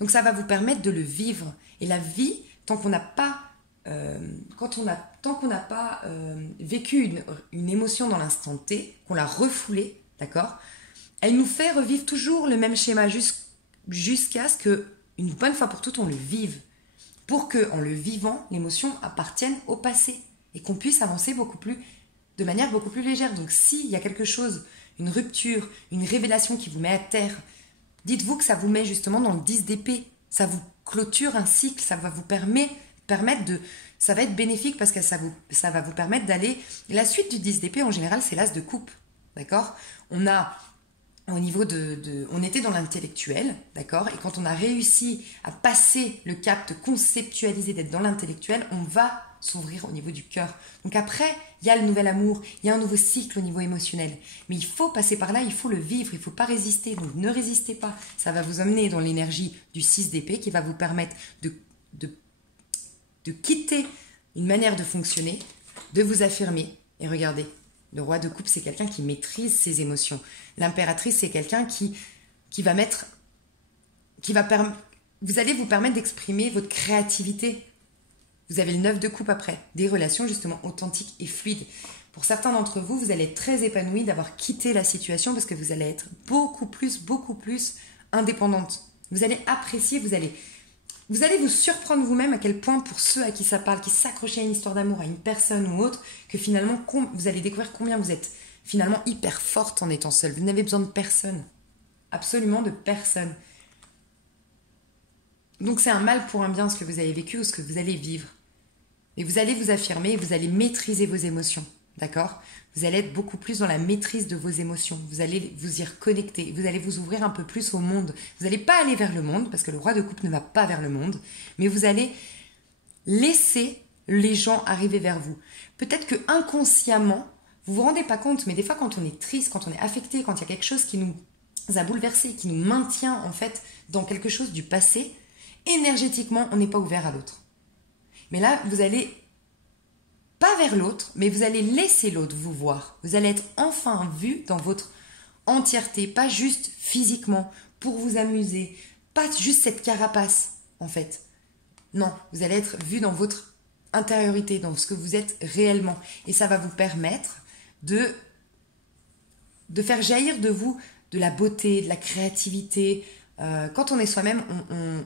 Donc ça va vous permettre de le vivre. Et la vie, tant qu'on n'a pas vécu une émotion dans l'instant T, qu'on l'a refoulée, d'accord, elle nous fait revivre toujours le même schéma jusqu'à ce qu'une bonne fois pour toutes, on le vive. Pour qu'en le vivant, l'émotion appartienne au passé et qu'on puisse avancer de manière beaucoup plus légère. Donc s'il y a quelque chose, une rupture, une révélation qui vous met à terre, dites-vous que ça vous met justement dans le 10 d'épée. Ça vous clôture un cycle, ça va vous ça va être bénéfique parce que ça va vous permettre d'aller... La suite du 10 d'épée, en général, c'est l'as de coupe, d'accord? On était dans l'intellectuel, d'accord? Et quand on a réussi à passer le cap de conceptualiser, d'être dans l'intellectuel, on va s'ouvrir au niveau du cœur. Donc après, il y a le nouvel amour, il y a un nouveau cycle au niveau émotionnel. Mais il faut passer par là, il faut le vivre, il ne faut pas résister. Donc ne résistez pas. Ça va vous emmener dans l'énergie du 6 d'épée qui va vous permettre de quitter une manière de fonctionner, de vous affirmer. Et regardez, le roi de coupe, c'est quelqu'un qui maîtrise ses émotions. L'impératrice, c'est quelqu'un vous allez vous permettre d'exprimer votre créativité. Vous avez le 9 de coupe après, des relations justement authentiques et fluides. Pour certains d'entre vous, vous allez être très épanouis d'avoir quitté la situation parce que vous allez être beaucoup plus indépendante. Vous allez apprécier, vous allez vous surprendre vous-même à quel point pour ceux à qui ça parle, qui s'accrochent à une histoire d'amour, à une personne ou autre, que finalement vous allez découvrir combien vous êtes finalement hyper forte en étant seule. Vous n'avez besoin de personne. Absolument de personne. Donc c'est un mal pour un bien ce que vous avez vécu ou ce que vous allez vivre. Mais vous allez vous affirmer et vous allez maîtriser vos émotions. D'accord ? Vous allez être beaucoup plus dans la maîtrise de vos émotions. Vous allez vous y reconnecter. Vous allez vous ouvrir un peu plus au monde. Vous n'allez pas aller vers le monde, parce que le roi de coupe ne va pas vers le monde. Mais vous allez laisser les gens arriver vers vous. Peut-être que inconsciemment, vous vous rendez pas compte, mais des fois quand on est triste, quand on est affecté, quand il y a quelque chose qui nous a bouleversé, qui nous maintient en fait dans quelque chose du passé, énergétiquement, on n'est pas ouvert à l'autre. Mais là, vous allez pas vers l'autre, mais vous allez laisser l'autre vous voir. Vous allez être enfin vu dans votre entièreté, pas juste physiquement, pour vous amuser, pas juste cette carapace, en fait. Non, vous allez être vu dans votre intériorité, dans ce que vous êtes réellement. Et ça va vous permettre de faire jaillir de vous de la beauté, de la créativité. Quand on est soi-même,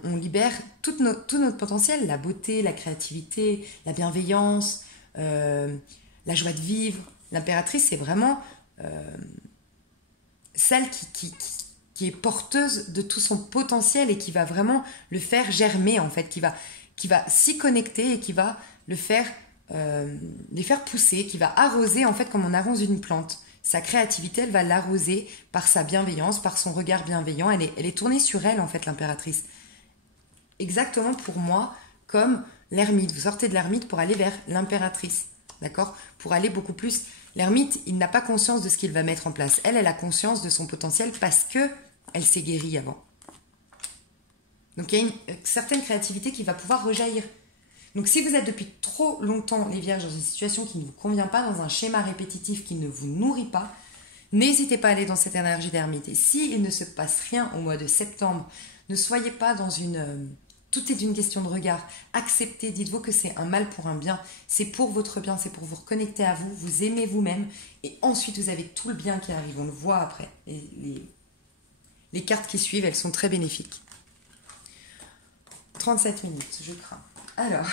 on libère tout notre potentiel, la beauté, la créativité, la bienveillance, la joie de vivre. L'impératrice, c'est vraiment celle qui est porteuse de tout son potentiel et qui va vraiment le faire germer, en fait, qui va s'y connecter et qui va les faire pousser, qui va arroser, en fait, comme on arrose une plante. Sa créativité, elle va l'arroser par sa bienveillance, par son regard bienveillant. Elle est tournée sur elle, en fait, l'impératrice. Exactement pour moi, comme l'ermite. Vous sortez de l'ermite pour aller vers l'impératrice, d'accord ? Pour aller beaucoup plus... L'ermite, il n'a pas conscience de ce qu'il va mettre en place. Elle a conscience de son potentiel parce que elle s'est guérie avant. Donc il y a une certaine créativité qui va pouvoir rejaillir. Donc si vous êtes depuis trop longtemps, les vierges, dans une situation qui ne vous convient pas, dans un schéma répétitif qui ne vous nourrit pas, n'hésitez pas à aller dans cette énergie d'ermite. Et s'il ne se passe rien au mois de septembre, ne soyez pas dans une... Tout est une question de regard. Acceptez, dites-vous que c'est un mal pour un bien. C'est pour votre bien, c'est pour vous reconnecter à vous, vous aimez vous-même. Et ensuite, vous avez tout le bien qui arrive. On le voit après. Les cartes qui suivent, elles sont très bénéfiques. 37 minutes, je crains. Alors,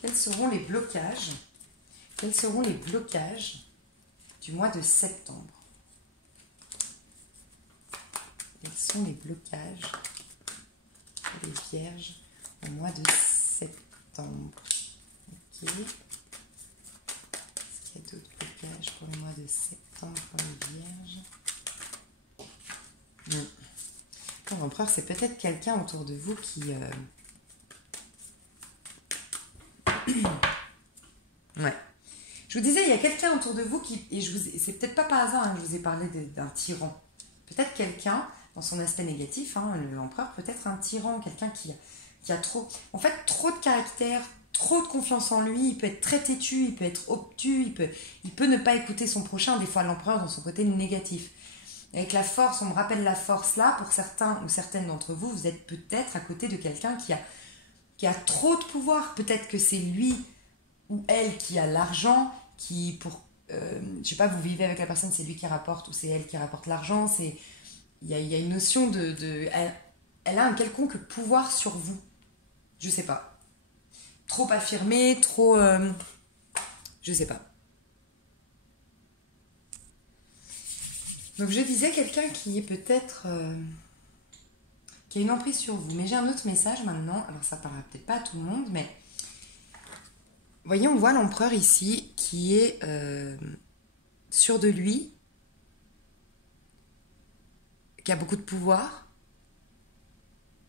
quels seront les blocages du mois de septembre? Quels sont les blocages pour les vierges au mois de septembre? Ok. Est-ce qu'il y a d'autres blocages pour le mois de septembre pour les vierges? L'empereur, c'est peut-être quelqu'un autour de vous qui... Ouais. Je vous disais, il y a quelqu'un autour de vous qui... Et c'est peut-être pas par hasard que je vous ai parlé d'un tyran. Peut-être quelqu'un, dans son aspect négatif, l'empereur peut être un tyran, quelqu'un qui a trop... En fait, trop de caractère, trop de confiance en lui, il peut être très têtu, il peut être obtus, il peut ne pas écouter son prochain, des fois l'empereur dans son côté négatif. Avec la force, on me rappelle la force là, pour certains ou certaines d'entre vous, vous êtes peut-être à côté de quelqu'un qui a trop de pouvoir. Peut-être que c'est lui ou elle qui a l'argent, je sais pas, vous vivez avec la personne, c'est lui qui rapporte ou c'est elle qui rapporte l'argent. Il y a une notion elle a un quelconque pouvoir sur vous. Je sais pas. Trop affirmé, trop... je sais pas. Donc je disais quelqu'un qui est peut-être... qui a une emprise sur vous. Mais j'ai un autre message maintenant. Alors ça parlera peut-être pas à tout le monde, mais... Vous voyez, on voit l'empereur ici qui est sûr de lui, qui a beaucoup de pouvoir,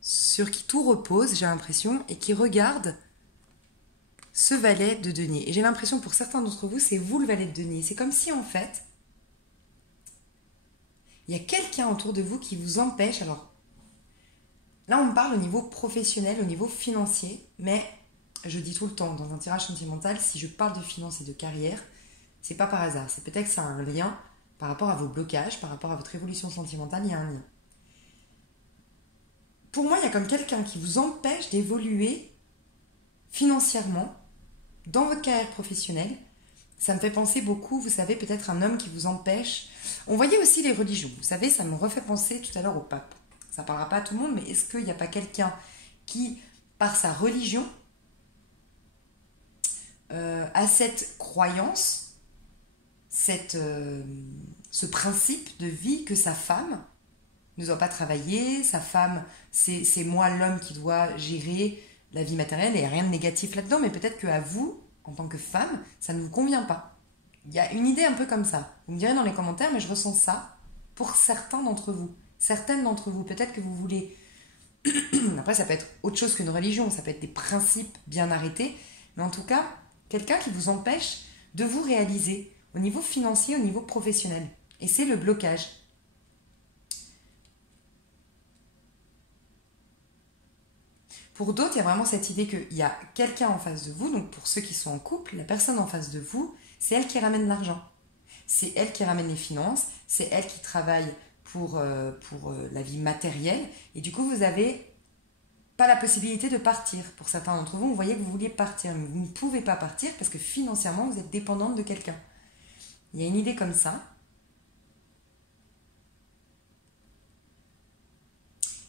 sur qui tout repose, j'ai l'impression, et qui regarde ce valet de denier. Et j'ai l'impression, pour certains d'entre vous, c'est vous le valet de denier. C'est comme si, en fait, il y a quelqu'un autour de vous qui vous empêche. Alors, là, on me parle au niveau professionnel, au niveau financier, mais je dis tout le temps, dans un tirage sentimental, si je parle de finances et de carrière, c'est pas par hasard. C'est peut-être que ça a un lien par rapport à vos blocages, par rapport à votre évolution sentimentale, il y a un lien. Pour moi, il y a comme quelqu'un qui vous empêche d'évoluer financièrement dans votre carrière professionnelle. Ça me fait penser beaucoup, vous savez, peut-être un homme qui vous empêche. On voyait aussi les religions. Vous savez, ça me refait penser tout à l'heure au pape. Ça ne parlera pas à tout le monde, mais est-ce qu'il n'y a pas quelqu'un qui, par sa religion, a cette croyance, ce principe de vie que sa femme ne doit pas travailler, sa femme, c'est moi l'homme qui doit gérer la vie matérielle, et rien de négatif là-dedans, mais peut-être qu'à vous, en tant que femme, ça ne vous convient pas. Il y a une idée un peu comme ça. Vous me direz dans les commentaires, mais je ressens ça pour certains d'entre vous. Certaines d'entre vous, peut-être que vous voulez... Après, ça peut être autre chose qu'une religion, ça peut être des principes bien arrêtés, mais en tout cas, quelqu'un qui vous empêche de vous réaliser au niveau financier, au niveau professionnel. Et c'est le blocage. Pour d'autres, il y a vraiment cette idée qu'il y a quelqu'un en face de vous, donc pour ceux qui sont en couple, la personne en face de vous, c'est elle qui ramène l'argent. C'est elle qui ramène les finances, c'est elle qui travaille pour la vie matérielle, et du coup, vous n'avez pas la possibilité de partir. Pour certains d'entre vous, vous voyez que vous vouliez partir, mais vous ne pouvez pas partir parce que financièrement, vous êtes dépendante de quelqu'un. Il y a une idée comme ça.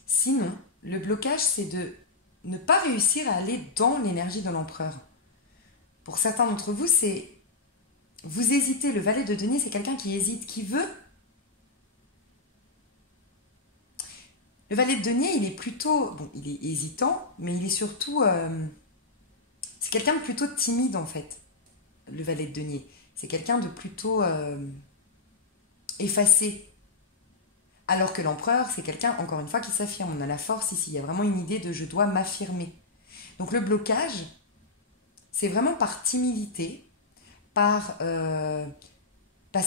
Sinon, le blocage, c'est de ne pas réussir à aller dans l'énergie de l'empereur. Pour certains d'entre vous, c'est... Vous hésitez. Le valet de denier, c'est quelqu'un qui hésite, qui veut... Le valet de denier, il est plutôt... Bon, il est hésitant, mais il est surtout... c'est quelqu'un de plutôt timide, en fait, le valet de denier. C'est quelqu'un de plutôt effacé. Alors que l'empereur, c'est quelqu'un, encore une fois, qui s'affirme. On a la force ici. Il y a vraiment une idée de je dois m'affirmer. Donc le blocage, c'est vraiment par timidité, parce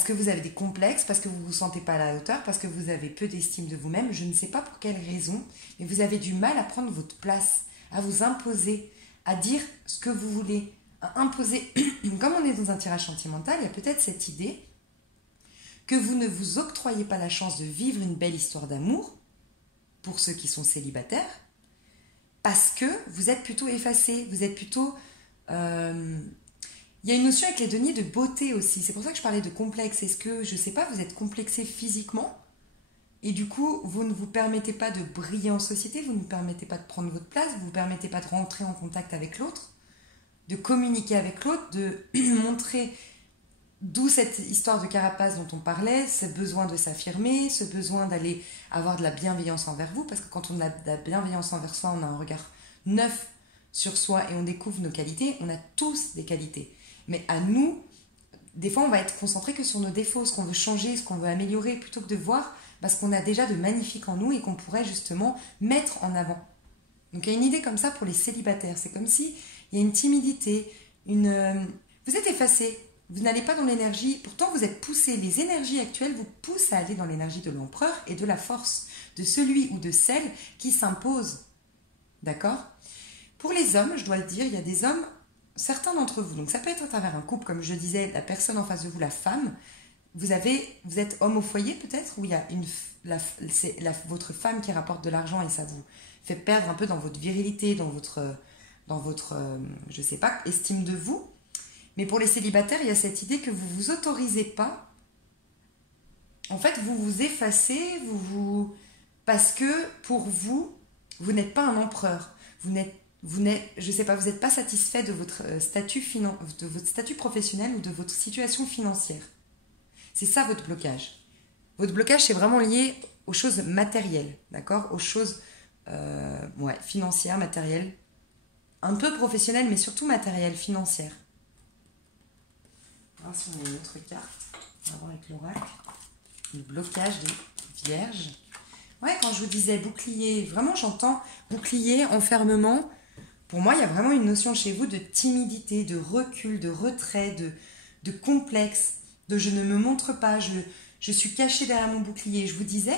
que vous avez des complexes, parce que vous ne vous sentez pas à la hauteur, parce que vous avez peu d'estime de vous-même. Je ne sais pas pour quelle raison, mais vous avez du mal à prendre votre place, à vous imposer, à dire ce que vous voulez, à imposer. Comme on est dans un tirage sentimental, il y a peut-être cette idée que vous ne vous octroyez pas la chance de vivre une belle histoire d'amour, pour ceux qui sont célibataires, parce que vous êtes plutôt effacé, vous êtes plutôt... Il y a une notion avec les deniers de beauté aussi, c'est pour ça que je parlais de complexe. Est-ce que, je ne sais pas, vous êtes complexé physiquement, et du coup, vous ne vous permettez pas de briller en société, vous ne vous permettez pas de prendre votre place, vous ne vous permettez pas de rentrer en contact avec l'autre, de communiquer avec l'autre, de montrer... D'où cette histoire de carapace dont on parlait, ce besoin de s'affirmer, ce besoin d'aller avoir de la bienveillance envers vous, parce que quand on a de la bienveillance envers soi, on a un regard neuf sur soi et on découvre nos qualités. On a tous des qualités. Mais à nous, des fois, on va être concentré que sur nos défauts, ce qu'on veut changer, ce qu'on veut améliorer, plutôt que de voir ce qu'on a déjà de magnifique en nous et qu'on pourrait justement mettre en avant. Donc il y a une idée comme ça pour les célibataires. C'est comme si il y a une timidité, vous êtes effacé. Vous n'allez pas dans l'énergie, pourtant vous êtes poussé. Les énergies actuelles vous poussent à aller dans l'énergie de l'empereur et de la force, de celui ou de celle qui s'impose. D'accord ? Pour les hommes, je dois le dire, il y a des hommes, certains d'entre vous, donc ça peut être à travers un couple, comme je disais, la personne en face de vous, la femme, vous êtes homme au foyer peut-être, où il y a votre femme qui rapporte de l'argent et ça vous fait perdre un peu dans votre virilité, dans votre je sais pas, estime de vous. Mais pour les célibataires, il y a cette idée que vous ne vous autorisez pas. En fait, vous vous effacez, parce que pour vous, vous n'êtes pas un empereur. Je sais pas, vous n'êtes pas satisfait de votre statut professionnel ou de votre situation financière. C'est ça votre blocage. Votre blocage, c'est vraiment lié aux choses matérielles, d'accord ? Aux choses financières, matérielles, un peu professionnelles, mais surtout matérielles, financières. On va voir si on a une autre carte. On va voir avec l'oracle. Le blocage des vierges. Ouais, quand je vous disais bouclier, vraiment j'entends bouclier, enfermement. Pour moi, il y a vraiment une notion chez vous de timidité, de recul, de retrait, de complexe, de je ne me montre pas, je suis cachée derrière mon bouclier. Je vous disais,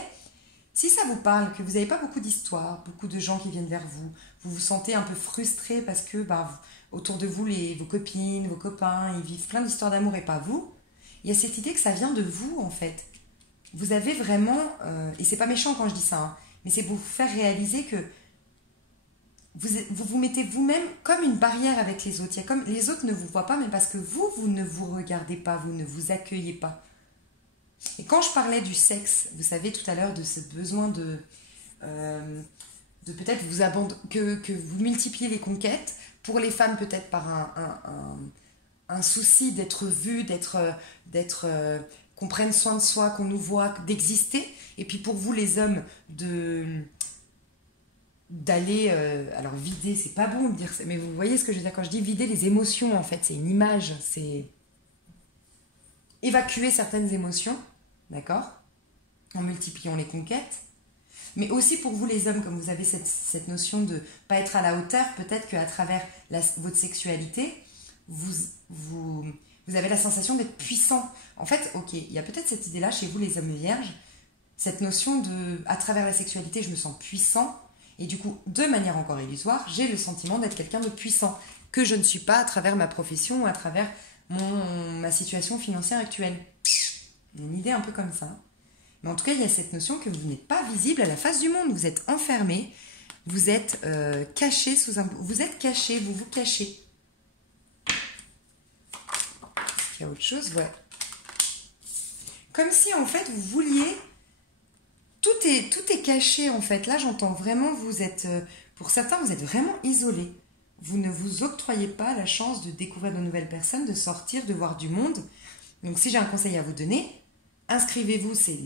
si ça vous parle, que vous n'avez pas beaucoup d'histoires, beaucoup de gens qui viennent vers vous, vous vous sentez un peu frustré parce que autour de vous, vos copines, vos copains, ils vivent plein d'histoires d'amour et pas vous. Il y a cette idée que ça vient de vous, en fait. Vous avez vraiment... et c'est pas méchant quand je dis ça, hein, mais c'est pour vous faire réaliser que vous mettez vous-même comme une barrière avec les autres. Il y a comme, les autres ne vous voient pas, mais parce que vous ne vous regardez pas, vous ne vous accueillez pas. Et quand je parlais du sexe, vous savez tout à l'heure de ce besoin de peut-être vous abandonner, que vous multipliez les conquêtes, pour les femmes peut-être par un souci d'être vues, qu'on prenne soin de soi, qu'on nous voit, d'exister, et puis pour vous les hommes d'aller, alors vider, c'est pas bon de dire ça, mais vous voyez ce que je veux dire quand je dis vider les émotions, en fait, c'est une image, c'est évacuer certaines émotions, d'accord, en multipliant les conquêtes, mais aussi pour vous les hommes, comme vous avez cette notion de pas être à la hauteur, peut-être qu'à travers votre sexualité, vous avez la sensation d'être puissant. En fait, ok, il y a peut-être cette idée-là chez vous les hommes vierges, cette notion de, à travers la sexualité, je me sens puissant, et du coup, de manière encore illusoire, j'ai le sentiment d'être quelqu'un de puissant, que je ne suis pas à travers ma profession ou à travers ma situation financière actuelle. Une idée un peu comme ça. Mais en tout cas, il y a cette notion que vous n'êtes pas visible à la face du monde. Vous êtes enfermé, vous êtes caché sous un... Vous êtes caché, vous vous cachez. Est-ce qu'il y a autre chose? Ouais. Comme si, en fait, vous vouliez... Tout est caché, en fait. Là, j'entends vraiment, vous êtes... pour certains, vous êtes vraiment isolés. Vous ne vous octroyez pas la chance de découvrir de nouvelles personnes, de sortir, de voir du monde. Donc, si j'ai un conseil à vous donner... Inscrivez-vous, c'est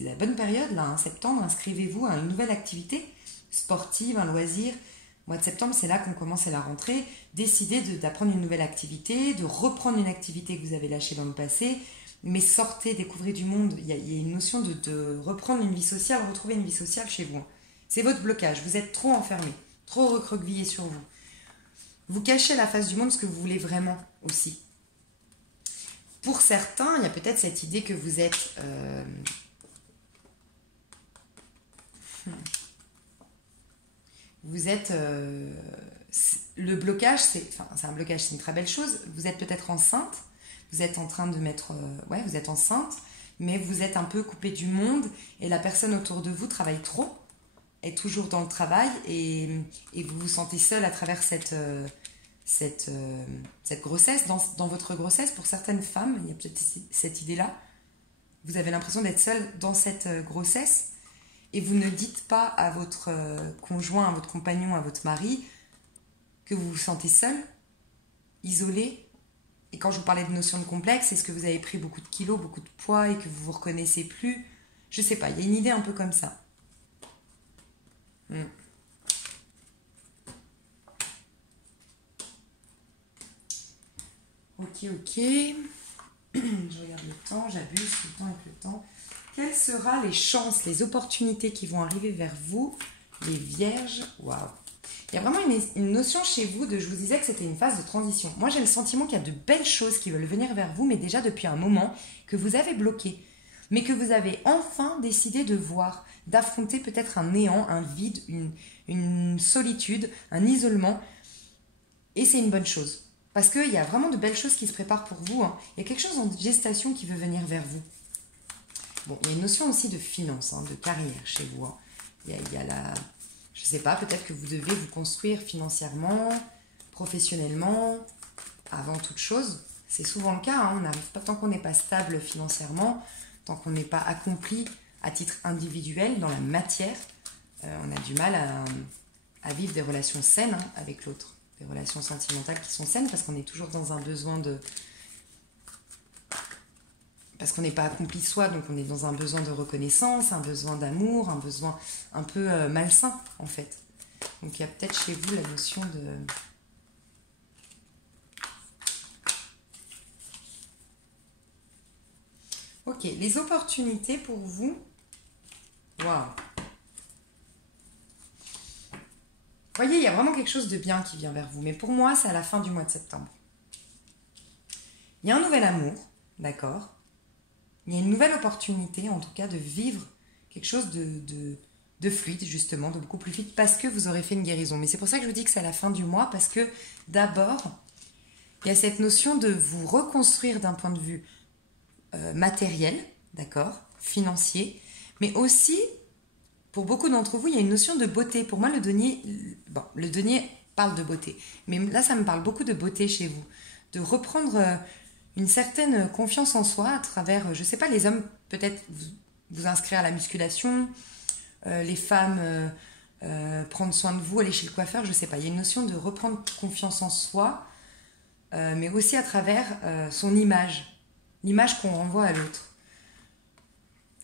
la bonne période, là, en septembre, inscrivez-vous à une nouvelle activité sportive, un loisir. Au mois de septembre, c'est là qu'on commence à la rentrée. Décidez d'apprendre une nouvelle activité, de reprendre une activité que vous avez lâchée dans le passé, mais sortez, découvrez du monde. Il y a une notion de reprendre une vie sociale, retrouver une vie sociale chez vous. C'est votre blocage, vous êtes trop enfermé, trop recroquevillé sur vous. Vous cachez à la face du monde ce que vous voulez vraiment aussi. Pour certains, il y a peut-être cette idée que vous êtes... vous êtes... le blocage, c'est un blocage, c'est une très belle chose. Vous êtes peut-être enceinte, vous êtes en train de mettre... ouais, vous êtes enceinte, mais vous êtes un peu coupé du monde et la personne autour de vous travaille trop, est toujours dans le travail et vous vous sentez seul à travers cette grossesse, dans votre grossesse. Pour certaines femmes, il y a peut-être cette idée-là. Vous avez l'impression d'être seule dans cette grossesse et vous ne dites pas à votre conjoint, à votre compagnon, à votre mari que vous vous sentez seul, isolé. Et quand je vous parlais de notion de complexe, est-ce que vous avez pris beaucoup de kilos, beaucoup de poids et que vous vous reconnaissez plus? Je sais pas, il y a une idée un peu comme ça. Ok. Je regarde le temps, j'abuse tout le temps avec le temps. Quelles seront les chances, les opportunités qui vont arriver vers vous, les vierges? Waouh! Il y a vraiment une notion chez vous je vous disais que c'était une phase de transition. Moi, j'ai le sentiment qu'il y a de belles choses qui veulent venir vers vous, mais déjà depuis un moment, que vous avez bloqué. Mais que vous avez enfin décidé de voir, d'affronter peut-être un néant, un vide, une solitude, un isolement. Et c'est une bonne chose. Parce qu'il y a vraiment de belles choses qui se préparent pour vous. Hein. Il y a quelque chose en gestation qui veut venir vers vous. Bon, il y a une notion aussi de finance, de carrière chez vous. Hein. Il y a la... Je ne sais pas, peut-être que vous devez vous construire financièrement, professionnellement, avant toute chose. C'est souvent le cas. On n'arrive pas, tant qu'on n'est pas stable financièrement, tant qu'on n'est pas accompli à titre individuel dans la matière, on a du mal à vivre des relations saines avec l'autre. Des relations sentimentales qui sont saines parce qu'on est toujours dans un besoin de... Parce qu'on n'est pas accompli soi, donc on est dans un besoin de reconnaissance, un besoin d'amour, un besoin un peu malsain en fait. Donc il y a peut-être chez vous la notion de... Ok, les opportunités pour vous. Waouh! Vous voyez, il y a vraiment quelque chose de bien qui vient vers vous. Mais pour moi, c'est à la fin du mois de septembre. Il y a un nouvel amour, d'accord? Il y a une nouvelle opportunité, en tout cas, de vivre quelque chose de fluide, justement, de beaucoup plus vite, parce que vous aurez fait une guérison. Mais c'est pour ça que je vous dis que c'est à la fin du mois, parce que d'abord, il y a cette notion de vous reconstruire d'un point de vue matériel, d'accord, financier, mais aussi pour beaucoup d'entre vous, il y a une notion de beauté. Pour moi, le denier, bon, le denier parle de beauté. Mais là, ça me parle beaucoup de beauté chez vous. De reprendre une certaine confiance en soi à travers, je ne sais pas, les hommes, peut-être vous inscrire à la musculation, les femmes, prendre soin de vous, aller chez le coiffeur, je ne sais pas. Il y a une notion de reprendre confiance en soi, mais aussi à travers son image, l'image qu'on renvoie à l'autre.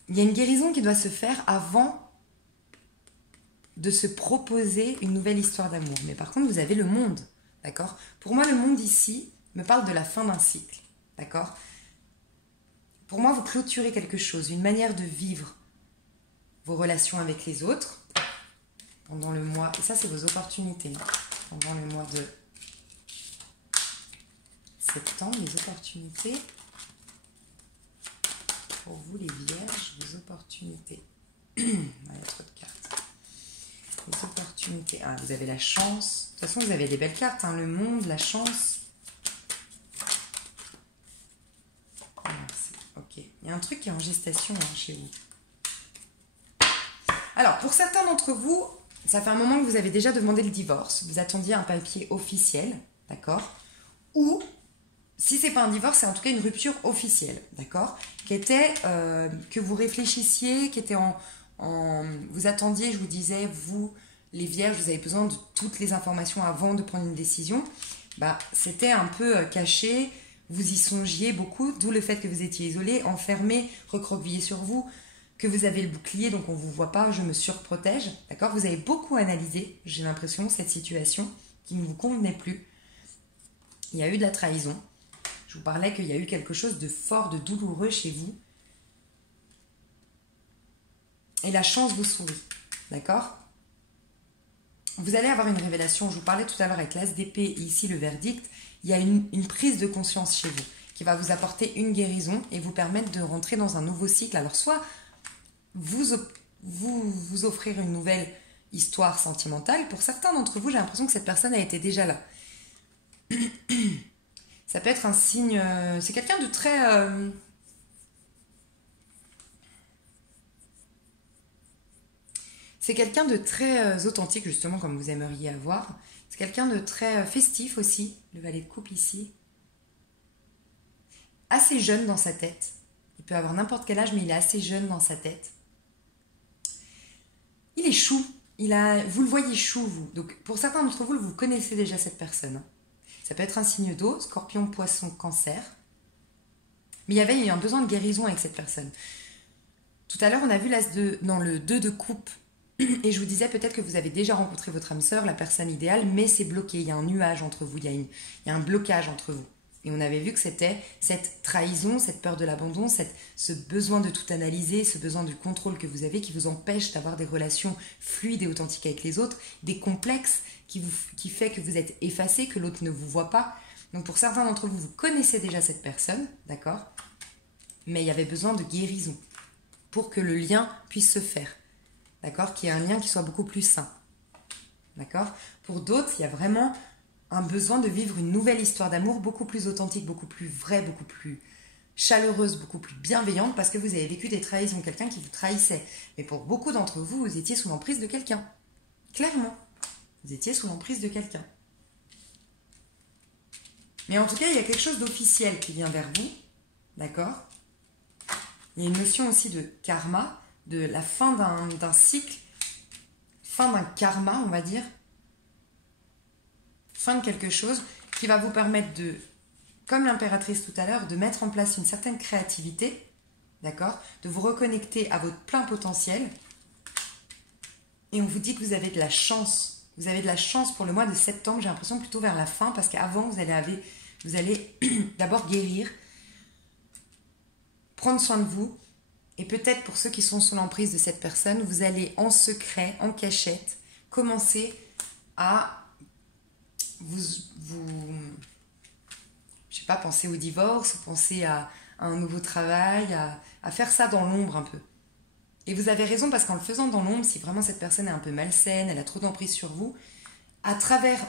Il y a une guérison qui doit se faire avant de se proposer une nouvelle histoire d'amour. Mais par contre, vous avez le monde, d'accord? Pour moi, le monde ici me parle de la fin d'un cycle, d'accord? Pour moi, vous clôturez quelque chose, une manière de vivre vos relations avec les autres pendant le mois, et ça, c'est vos opportunités, hein, pendant le mois de septembre, les opportunités. Pour vous, les vierges, vos opportunités. Il y a trop de cartes. Les opportunités. Ah, vous avez la chance. De toute façon, vous avez des belles cartes. Hein. Le monde, la chance. Merci. Ok. Il y a un truc qui est en gestation hein, chez vous. Alors, pour certains d'entre vous, ça fait un moment que vous avez déjà demandé le divorce. Vous attendiez un papier officiel. D'accord? Ou, si c'est pas un divorce, c'est en tout cas une rupture officielle. D'accord? Qui était que vous réfléchissiez, qui était vous attendiez, je vous disais, vous, les vierges, vous avez besoin de toutes les informations avant de prendre une décision. Bah, c'était un peu caché, vous y songiez beaucoup, d'où le fait que vous étiez isolé, enfermé, recroquevillé sur vous, que vous avez le bouclier, donc on ne vous voit pas, je me surprotège. D'accord? Vous avez beaucoup analysé, j'ai l'impression, cette situation qui ne vous convenait plus. Il y a eu de la trahison. Je vous parlais qu'il y a eu quelque chose de fort, de douloureux chez vous. Et la chance vous sourit. D'accord? Vous allez avoir une révélation. Je vous parlais tout à l'heure avec l'as d'épée et ici le verdict. Il y a une prise de conscience chez vous qui va vous apporter une guérison et vous permettre de rentrer dans un nouveau cycle. Alors soit vous offrir une nouvelle histoire sentimentale. Pour certains d'entre vous, j'ai l'impression que cette personne a été déjà là. Ça peut être un signe... c'est quelqu'un de très... c'est quelqu'un de très authentique, justement, comme vous aimeriez avoir. C'est quelqu'un de très festif aussi, le valet de coupe ici. Assez jeune dans sa tête. Il peut avoir n'importe quel âge, mais il est assez jeune dans sa tête. Il est chou. Vous le voyez chou, vous. Donc, pour certains d'entre vous, vous connaissez déjà cette personne. Ça peut être un signe d'eau, scorpion, poisson, cancer. Mais il y avait eu un besoin de guérison avec cette personne. Tout à l'heure, on a vu dans le 2 de coupe. Et je vous disais peut-être que vous avez déjà rencontré votre âme sœur, la personne idéale, mais c'est bloqué. Il y a un nuage entre vous, il y a un blocage entre vous. Et on avait vu que c'était cette trahison, cette peur de l'abandon, ce besoin de tout analyser, ce besoin du contrôle que vous avez qui vous empêche d'avoir des relations fluides et authentiques avec les autres, des complexes qui fait que vous êtes effacé, que l'autre ne vous voit pas. Donc pour certains d'entre vous, vous connaissez déjà cette personne, d'accord? Mais il y avait besoin de guérison pour que le lien puisse se faire, d'accord? Qu'il y ait un lien qui soit beaucoup plus sain, d'accord? Pour d'autres, il y a vraiment un besoin de vivre une nouvelle histoire d'amour beaucoup plus authentique, beaucoup plus vraie, beaucoup plus chaleureuse, beaucoup plus bienveillante parce que vous avez vécu des trahisons, quelqu'un qui vous trahissait. Mais pour beaucoup d'entre vous, vous étiez sous l'emprise de quelqu'un. Clairement, vous étiez sous l'emprise de quelqu'un. Mais en tout cas, il y a quelque chose d'officiel qui vient vers vous, d'accord? Il y a une notion aussi de karma, de la fin d'un cycle, fin d'un karma, on va dire, fin de quelque chose qui va vous permettre de, comme l'impératrice tout à l'heure, de mettre en place une certaine créativité, d'accord? De vous reconnecter à votre plein potentiel. Et on vous dit que vous avez de la chance. Vous avez de la chance pour le mois de septembre, j'ai l'impression plutôt vers la fin, parce qu'avant, vous allez d'abord guérir, prendre soin de vous, et peut-être pour ceux qui sont sous l'emprise de cette personne, vous allez en secret, en cachette, commencer à je sais pas, penser au divorce, penser à un nouveau travail, à faire ça dans l'ombre un peu. Et vous avez raison parce qu'en le faisant dans l'ombre, si vraiment cette personne est un peu malsaine, elle a trop d'emprise sur vous, à travers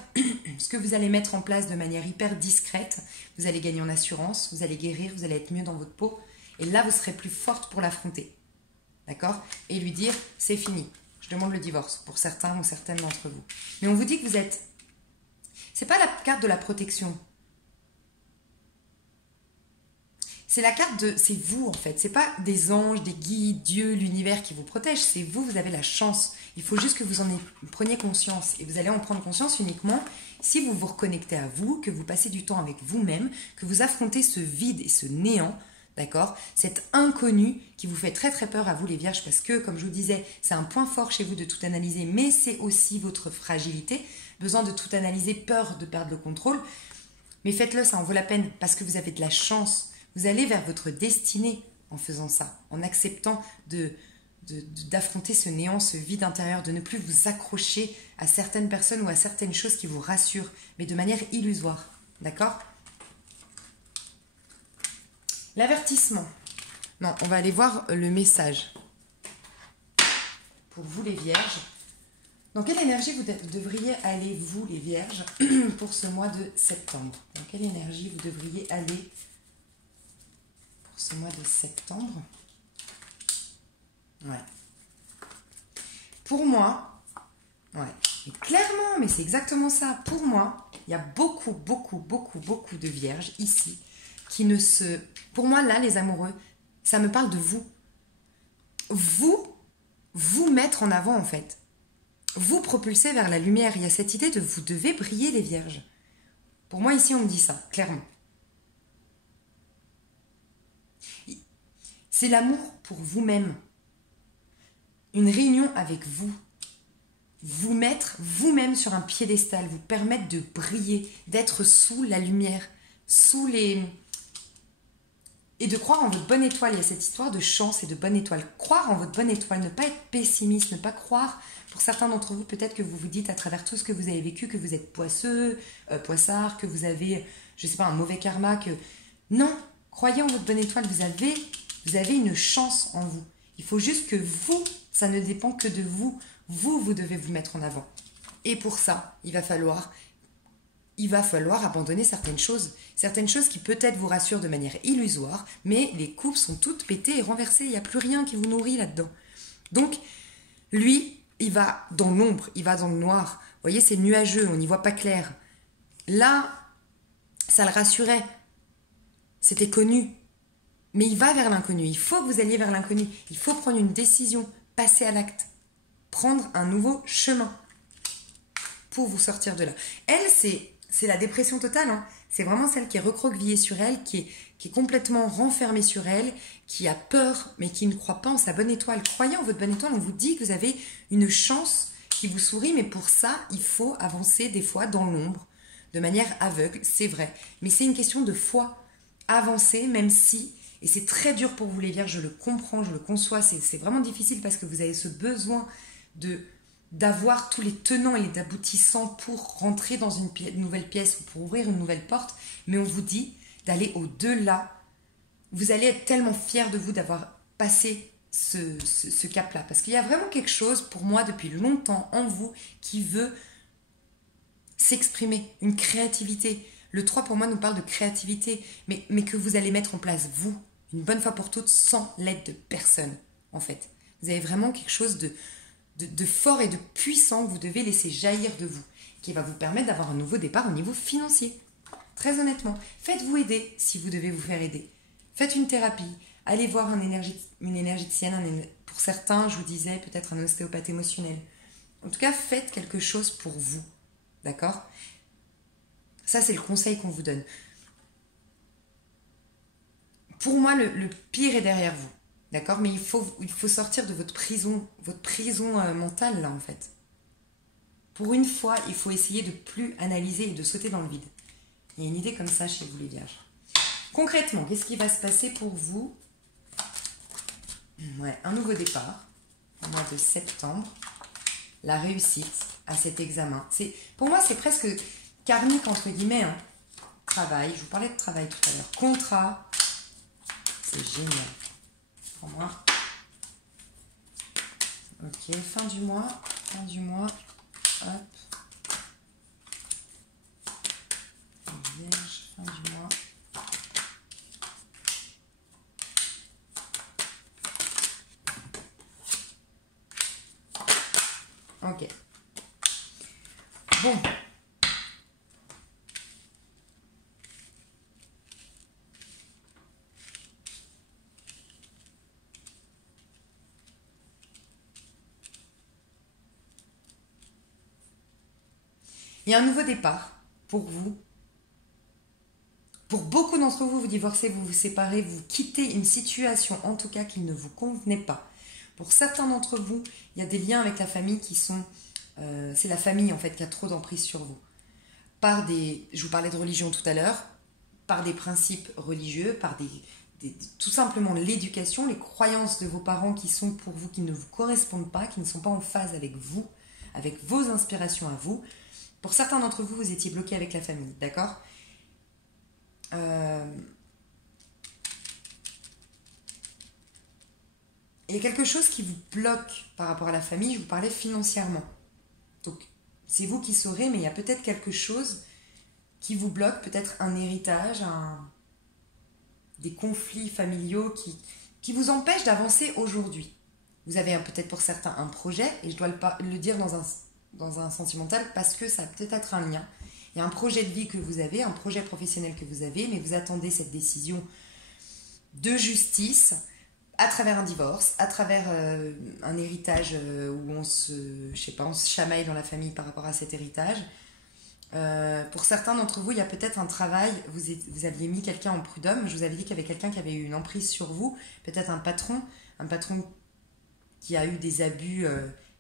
ce que vous allez mettre en place de manière hyper discrète, vous allez gagner en assurance, vous allez guérir, vous allez être mieux dans votre peau. Et là, vous serez plus forte pour l'affronter. D'accord? Et lui dire, c'est fini. je demande le divorce pour certains ou certaines d'entre vous. Mais on vous dit que vous êtes... C'est pas la carte de la protection. C'est la carte de... C'est vous, en fait. C'est pas des anges, des guides, Dieu, l'univers qui vous protège. C'est vous, vous avez la chance. Il faut juste que vous en preniez conscience. Et vous allez en prendre conscience uniquement si vous vous reconnectez à vous, que vous passez du temps avec vous-même, que vous affrontez ce vide et ce néant, d'accord? Cet inconnu qui vous fait très très peur à vous les vierges, parce que, comme je vous disais, c'est un point fort chez vous de tout analyser, mais c'est aussi votre fragilité. Besoin de tout analyser, peur de perdre le contrôle. Mais faites-le, ça en vaut la peine, parce que vous avez de la chance. Vous allez vers votre destinée en faisant ça, en acceptant d'affronter ce néant, ce vide intérieur, de ne plus vous accrocher à certaines personnes ou à certaines choses qui vous rassurent, mais de manière illusoire. D'accord? L'avertissement. Non, on va aller voir le message. Pour vous les vierges, dans quelle énergie vous devriez aller, vous les vierges, pour ce mois de septembre? Dans quelle énergie vous devriez aller pour ce mois de septembre? Ouais. Pour moi, ouais, et clairement, mais c'est exactement ça. Pour moi, il y a beaucoup de vierges ici qui ne se... Pour moi, là, les amoureux, ça me parle de vous. Vous mettre en avant, en fait. Vous propulser vers la lumière. Il y a cette idée de vous devez briller, les vierges. Pour moi, ici, on me dit ça, clairement. C'est l'amour pour vous-même. Une réunion avec vous. Vous mettre vous-même sur un piédestal, vous permettre de briller, d'être sous la lumière, sous les... Et de croire en votre bonne étoile. Il y a cette histoire de chance et de bonne étoile. Croire en votre bonne étoile, ne pas être pessimiste, ne pas croire... Pour certains d'entre vous, peut-être que vous vous dites à travers tout ce que vous avez vécu, que vous êtes poisseux, poissard, que vous avez, je sais pas, un mauvais karma, que... Non, croyez en votre bonne étoile, vous avez une chance en vous. Il faut juste que vous, ça ne dépend que de vous. Vous devez vous mettre en avant. Et pour ça, il va falloir abandonner certaines choses qui peut-être vous rassurent de manière illusoire, mais les coupes sont toutes pétées et renversées, il n'y a plus rien qui vous nourrit là-dedans. Donc, lui, il va dans l'ombre, il va dans le noir. Vous voyez, c'est nuageux, on n'y voit pas clair. Là, ça le rassurait. C'était connu. Mais il va vers l'inconnu. Il faut que vous alliez vers l'inconnu. Il faut prendre une décision, passer à l'acte, prendre un nouveau chemin pour vous sortir de là. Elle, c'est la dépression totale. Hein. C'est vraiment celle qui est recroquevillée sur elle, qui est complètement renfermée sur elle, qui a peur, mais qui ne croit pas en sa bonne étoile. Croyez en votre bonne étoile, on vous dit que vous avez une chance qui vous sourit, mais pour ça, il faut avancer des fois dans l'ombre, de manière aveugle, c'est vrai. Mais c'est une question de foi. Avancer, même si, et c'est très dur pour vous les vierges, je le comprends, je le conçois, c'est vraiment difficile parce que vous avez ce besoin d'avoir tous les tenants et les aboutissants pour rentrer dans une nouvelle pièce ou pour ouvrir une nouvelle porte, mais on vous dit d'aller au-delà. Vous allez être tellement fiers de vous d'avoir passé ce cap-là, parce qu'il y a vraiment quelque chose, pour moi, depuis longtemps, en vous, qui veut s'exprimer, une créativité. Le 3, pour moi, nous parle de créativité, mais que vous allez mettre en place, vous, une bonne fois pour toutes, sans l'aide de personne, en fait. Vous avez vraiment quelque chose de fort et de puissant que vous devez laisser jaillir de vous, qui va vous permettre d'avoir un nouveau départ au niveau financier. Très honnêtement, faites-vous aider si vous devez vous faire aider. Faites une thérapie, allez voir une énergéticienne, pour certains, je vous disais, peut-être un ostéopathe émotionnel. En tout cas, faites quelque chose pour vous, d'accord ? Ça, c'est le conseil qu'on vous donne. Pour moi, le pire est derrière vous. D'accord? Mais il faut sortir de votre prison mentale, là, en fait. Pour une fois, il faut essayer de plus analyser et de sauter dans le vide. Il y a une idée comme ça chez vous, les vierges. Concrètement, qu'est-ce qui va se passer pour vous? Ouais, un nouveau départ, au mois de septembre. La réussite à cet examen. Pour moi, c'est presque karmique, entre guillemets. Hein. Travail, je vous parlais de travail tout à l'heure. Contrat, c'est génial. Pour moi. Ok, fin du mois, hop. Vierge, fin du mois. Ok. Bon. Il y a un nouveau départ pour vous. Pour beaucoup d'entre vous, vous divorcez, vous vous séparez, vous quittez une situation en tout cas qui ne vous convenait pas. Pour certains d'entre vous, il y a des liens avec la famille qui sont... c'est la famille en fait qui a trop d'emprise sur vous. Par des... Je vous parlais de religion tout à l'heure, par des principes religieux, par tout simplement l'éducation, les croyances de vos parents qui sont pour vous, qui ne vous correspondent pas, qui ne sont pas en phase avec vous, avec vos inspirations à vous. Pour certains d'entre vous, vous étiez bloqué avec la famille, d'accord ? Il y a quelque chose qui vous bloque par rapport à la famille, je vous parlais financièrement. Donc, c'est vous qui saurez, mais il y a peut-être quelque chose qui vous bloque, peut-être un héritage, des conflits familiaux qui vous empêchent d'avancer aujourd'hui. Vous avez peut-être pour certains un projet, et je dois le dire dans un sentimental parce que ça a peut-être être un lien. Il y a un projet de vie que vous avez, un projet professionnel que vous avez, mais vous attendez cette décision de justice à travers un divorce, à travers un héritage où on se chamaille dans la famille par rapport à cet héritage. Pour certains d'entre vous, il y a peut-être un travail, vous aviez mis quelqu'un en prud'homme, je vous avais dit qu'il y avait quelqu'un qui avait eu une emprise sur vous, peut-être un patron qui a eu des abus,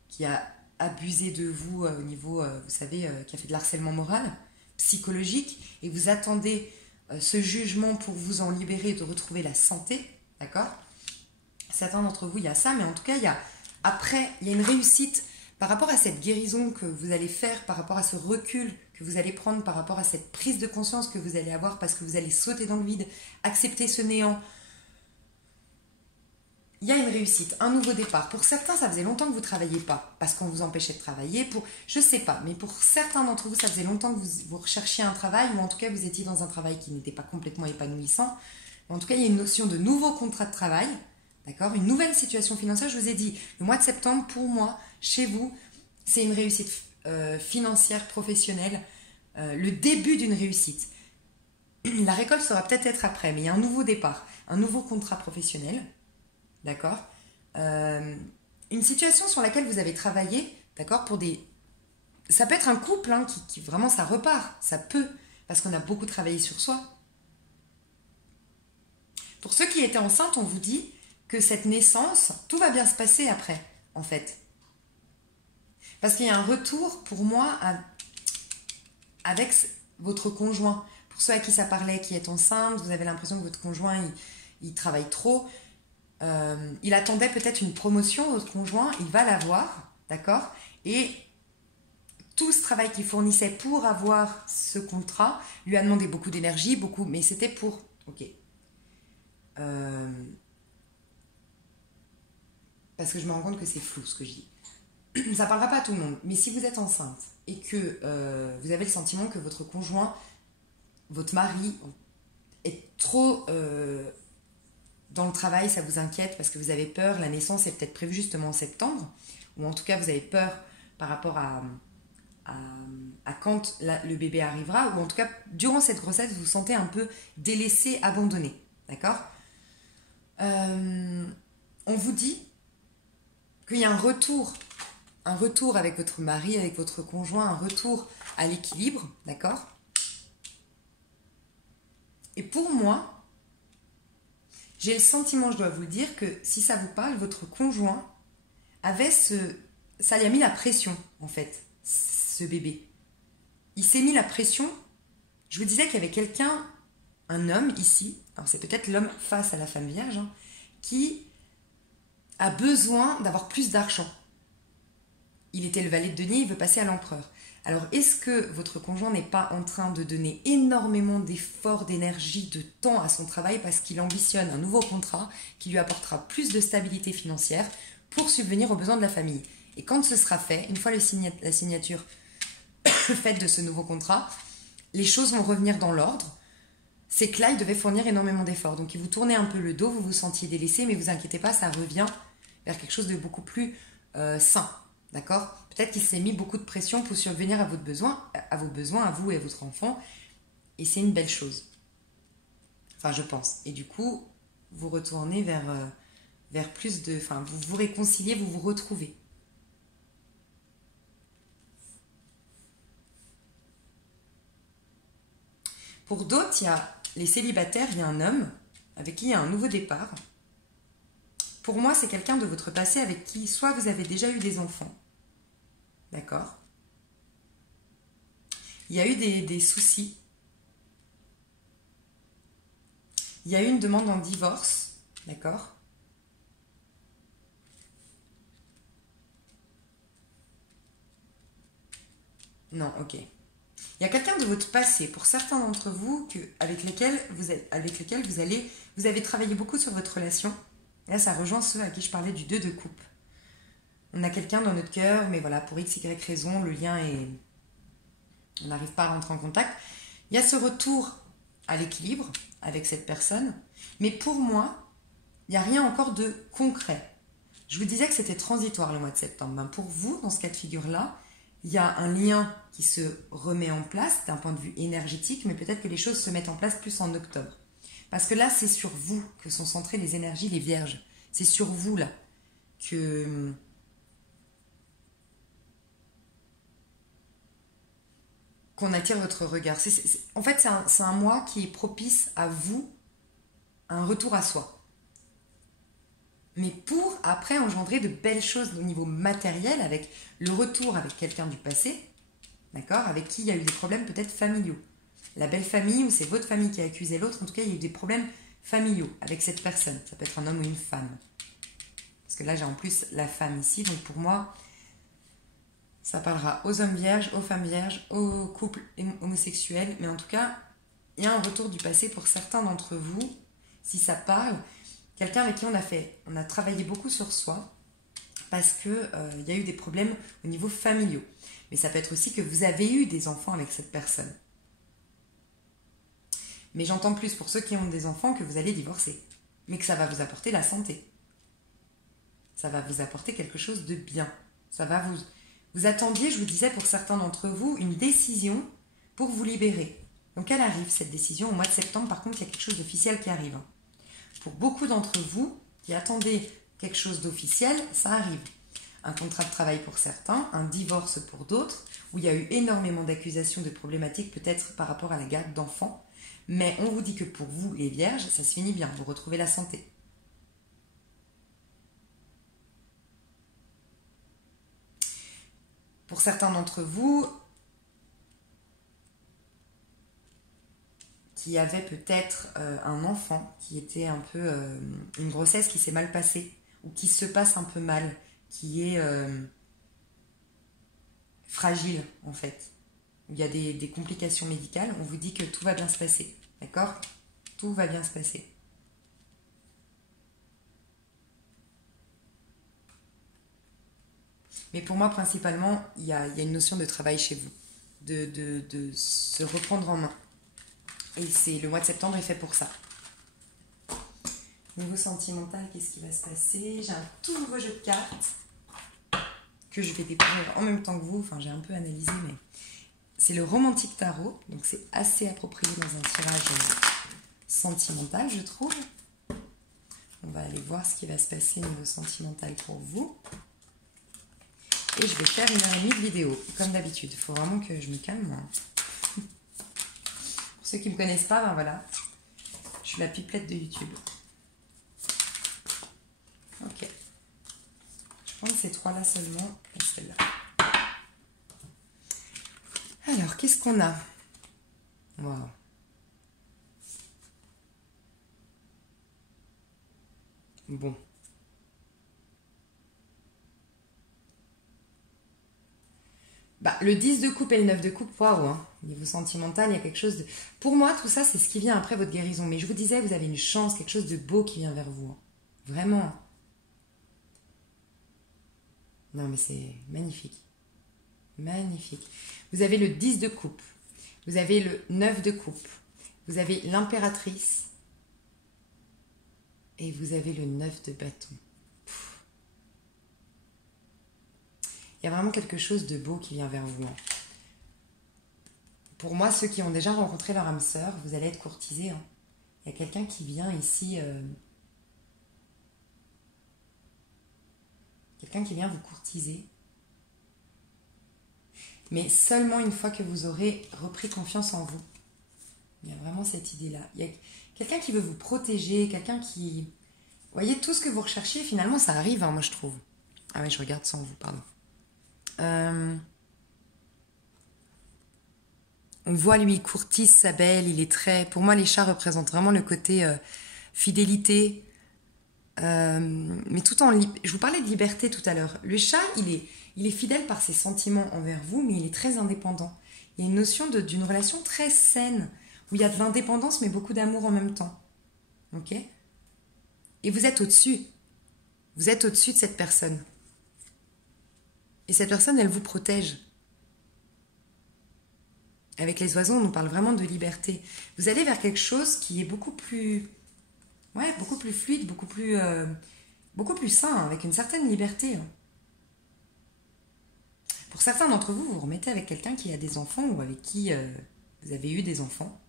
qui a abusé de vous au niveau, vous savez, qui a fait de l'harcèlement moral, psychologique, et vous attendez ce jugement pour vous en libérer et de retrouver la santé, d'accord ? Certains d'entre vous, il y a ça, mais en tout cas, il y a une réussite par rapport à cette guérison que vous allez faire, par rapport à ce recul que vous allez prendre, par rapport à cette prise de conscience que vous allez avoir parce que vous allez sauter dans le vide, accepter ce néant. Il y a une réussite, un nouveau départ. Pour certains, ça faisait longtemps que vous ne travailliez pas parce qu'on vous empêchait de travailler. Je ne sais pas, mais pour certains d'entre vous, ça faisait longtemps que vous recherchiez un travail ou en tout cas, vous étiez dans un travail qui n'était pas complètement épanouissant. En tout cas, il y a une notion de nouveau contrat de travail, d'accord ? Une nouvelle situation financière. Je vous ai dit, le mois de septembre, pour moi, chez vous, c'est une réussite financière, professionnelle, le début d'une réussite. La récolte sera peut-être après, mais il y a un nouveau départ, un nouveau contrat professionnel. D'accord ? Une situation sur laquelle vous avez travaillé, d'accord, ça peut être un couple hein, qui vraiment ça repart, ça peut, parce qu'on a beaucoup travaillé sur soi. Pour ceux qui étaient enceintes, on vous dit que cette naissance, tout va bien se passer après, en fait. Parce qu'il y a un retour, pour moi, avec votre conjoint. Pour ceux à qui ça parlait, qui est enceinte, vous avez l'impression que votre conjoint, il travaille trop. Il attendait peut-être une promotion, votre conjoint, il va l'avoir, d'accord ? Et tout ce travail qu'il fournissait pour avoir ce contrat lui a demandé beaucoup d'énergie, mais c'était pour... Ok. Parce que je me rends compte que c'est flou ce que je dis. Ça ne parlera pas à tout le monde, mais si vous êtes enceinte et que vous avez le sentiment que votre conjoint, votre mari, est trop... dans le travail, ça vous inquiète parce que vous avez peur, la naissance est peut-être prévue justement en septembre, ou en tout cas vous avez peur par rapport à quand le bébé arrivera, ou en tout cas durant cette grossesse vous vous sentez un peu délaissé, abandonné, d'accord ? On vous dit qu'il y a un retour avec votre mari, avec votre conjoint, un retour à l'équilibre, d'accord ? Et pour moi, j'ai le sentiment, je dois vous le dire, que si ça vous parle, votre conjoint avait ça lui a mis la pression, en fait, ce bébé. Il s'est mis la pression. Je vous disais qu'il y avait quelqu'un, un homme ici, alors c'est peut-être l'homme face à la femme vierge, hein, qui a besoin d'avoir plus d'argent. Il était le valet de denier, il veut passer à l'empereur. Alors, est-ce que votre conjoint n'est pas en train de donner énormément d'efforts, d'énergie, de temps à son travail parce qu'il ambitionne un nouveau contrat qui lui apportera plus de stabilité financière pour subvenir aux besoins de la famille ? Et quand ce sera fait, une fois la signature faite de ce nouveau contrat, les choses vont revenir dans l'ordre. C'est que là, il devait fournir énormément d'efforts. Donc, il vous tournait un peu le dos, vous vous sentiez délaissé, mais vous inquiétez pas, ça revient vers quelque chose de beaucoup plus sain. D'accord? Peut-être qu'il s'est mis beaucoup de pression pour subvenir à vos besoins, à vous et à votre enfant. Et c'est une belle chose. Enfin, je pense. Et du coup, vous retournez vers plus de... Enfin, vous vous réconciliez, vous vous retrouvez. Pour d'autres, il y a les célibataires, il y a un homme avec qui il y a un nouveau départ. Pour moi, c'est quelqu'un de votre passé avec qui soit vous avez déjà eu des enfants. D'accord? Il y a eu des soucis. Il y a eu une demande en divorce. D'accord? Non, ok. Il y a quelqu'un de votre passé, pour certains d'entre vous, avec lesquels vous avez travaillé beaucoup sur votre relation. Et là, ça rejoint ceux à qui je parlais du 2 de coupe. On a quelqu'un dans notre cœur, mais voilà, pour x, y raison, le lien est... On n'arrive pas à rentrer en contact. Il y a ce retour à l'équilibre avec cette personne. Mais pour moi, il n'y a rien encore de concret. Je vous disais que c'était transitoire le mois de septembre. Ben pour vous, dans ce cas de figure-là, il y a un lien qui se remet en place d'un point de vue énergétique, mais peut-être que les choses se mettent en place plus en octobre. Parce que là, c'est sur vous que sont centrées les énergies, les vierges. C'est sur vous, là, que... qu'on attire votre regard. En fait, c'est un mois qui est propice à vous, à un retour à soi. Mais pour après engendrer de belles choses au niveau matériel, avec le retour avec quelqu'un du passé, d'accord, avec qui il y a eu des problèmes peut-être familiaux. La belle famille, ou c'est votre famille qui a accusé l'autre, en tout cas, il y a eu des problèmes familiaux avec cette personne. Ça peut être un homme ou une femme. Parce que là, j'ai en plus la femme ici, donc pour moi, ça parlera aux hommes vierges, aux femmes vierges, aux couples homosexuels, mais en tout cas, il y a un retour du passé pour certains d'entre vous, si ça parle, quelqu'un avec qui on a travaillé beaucoup sur soi, parce que il y a eu des problèmes au niveau familiaux. Mais ça peut être aussi que vous avez eu des enfants avec cette personne. Mais j'entends plus pour ceux qui ont des enfants que vous allez divorcer, mais que ça va vous apporter la santé. Ça va vous apporter quelque chose de bien. Ça va vous... Vous attendiez, je vous disais, pour certains d'entre vous, une décision pour vous libérer. Donc elle arrive, cette décision, au mois de septembre. Par contre, il y a quelque chose d'officiel qui arrive. Pour beaucoup d'entre vous qui attendez quelque chose d'officiel, ça arrive. Un contrat de travail pour certains, un divorce pour d'autres, où il y a eu énormément d'accusations, de problématiques, peut-être par rapport à la garde d'enfants. Mais on vous dit que pour vous, les vierges, ça se finit bien, vous retrouvez la santé. Pour certains d'entre vous, qui avaient peut-être un enfant, qui était un peu une grossesse qui s'est mal passée, ou qui se passe un peu mal, qui est fragile en fait, où il y a des complications médicales, on vous dit que tout va bien se passer, d'accord? Tout va bien se passer. Mais pour moi, principalement, il y a une notion de travail chez vous, de se reprendre en main. Et c'est le mois de septembre est fait pour ça. Niveau sentimental, qu'est-ce qui va se passer? J'ai un tout nouveau jeu de cartes que je vais découvrir en même temps que vous. Enfin, j'ai un peu analysé, mais c'est le Romantique Tarot. Donc, c'est assez approprié dans un tirage sentimental, je trouve. On va aller voir ce qui va se passer niveau sentimental pour vous. Et je vais faire 1h30 de vidéo, comme d'habitude. Il faut vraiment que je me calme, moi. Pour ceux qui ne me connaissent pas, ben voilà. Je suis la pipelette de YouTube. Ok. Je prends ces trois-là seulement et celle-là. Alors, qu'est-ce qu'on a? Waouh. Bon. Bah, le 10 de coupe et le 9 de coupe, waouh, hein. Niveau sentimental, il y a quelque chose de... Pour moi, tout ça, c'est ce qui vient après votre guérison. Mais je vous disais, vous avez une chance, quelque chose de beau qui vient vers vous, hein. Vraiment. Non, mais c'est magnifique. Magnifique. Vous avez le 10 de coupe. Vous avez le 9 de coupe. Vous avez l'impératrice. Et vous avez le 9 de bâton. Il Il y a vraiment quelque chose de beau qui vient vers vous. Hein. Pour moi, ceux qui ont déjà rencontré leur âme sœur, vous allez être courtisés. Hein. Il y a quelqu'un qui vient ici... quelqu'un qui vient vous courtiser. Mais seulement une fois que vous aurez repris confiance en vous. Il y a vraiment cette idée-là. Il y a quelqu'un qui veut vous protéger, quelqu'un qui... Vous voyez, tout ce que vous recherchez, finalement, ça arrive, hein, moi, je trouve. Ah oui, je regarde sans vous, pardon. On voit, lui, il courtise sa belle, il est très... Pour moi, les chats représentent vraiment le côté fidélité. Mais tout en... Je vous parlais de liberté tout à l'heure. Le chat, il est fidèle par ses sentiments envers vous, mais il est très indépendant. Il y a une notion d'une relation très saine, où il y a de l'indépendance, mais beaucoup d'amour en même temps. Ok ? Et vous êtes au-dessus. Vous êtes au-dessus de cette personne. Et cette personne, elle vous protège. Avec les oiseaux, on nous parle vraiment de liberté. Vous allez vers quelque chose qui est beaucoup plus... Ouais, beaucoup plus fluide, beaucoup plus sain, avec une certaine liberté. Pour certains d'entre vous, vous vous remettez avec quelqu'un qui a des enfants ou avec qui vous avez eu des enfants.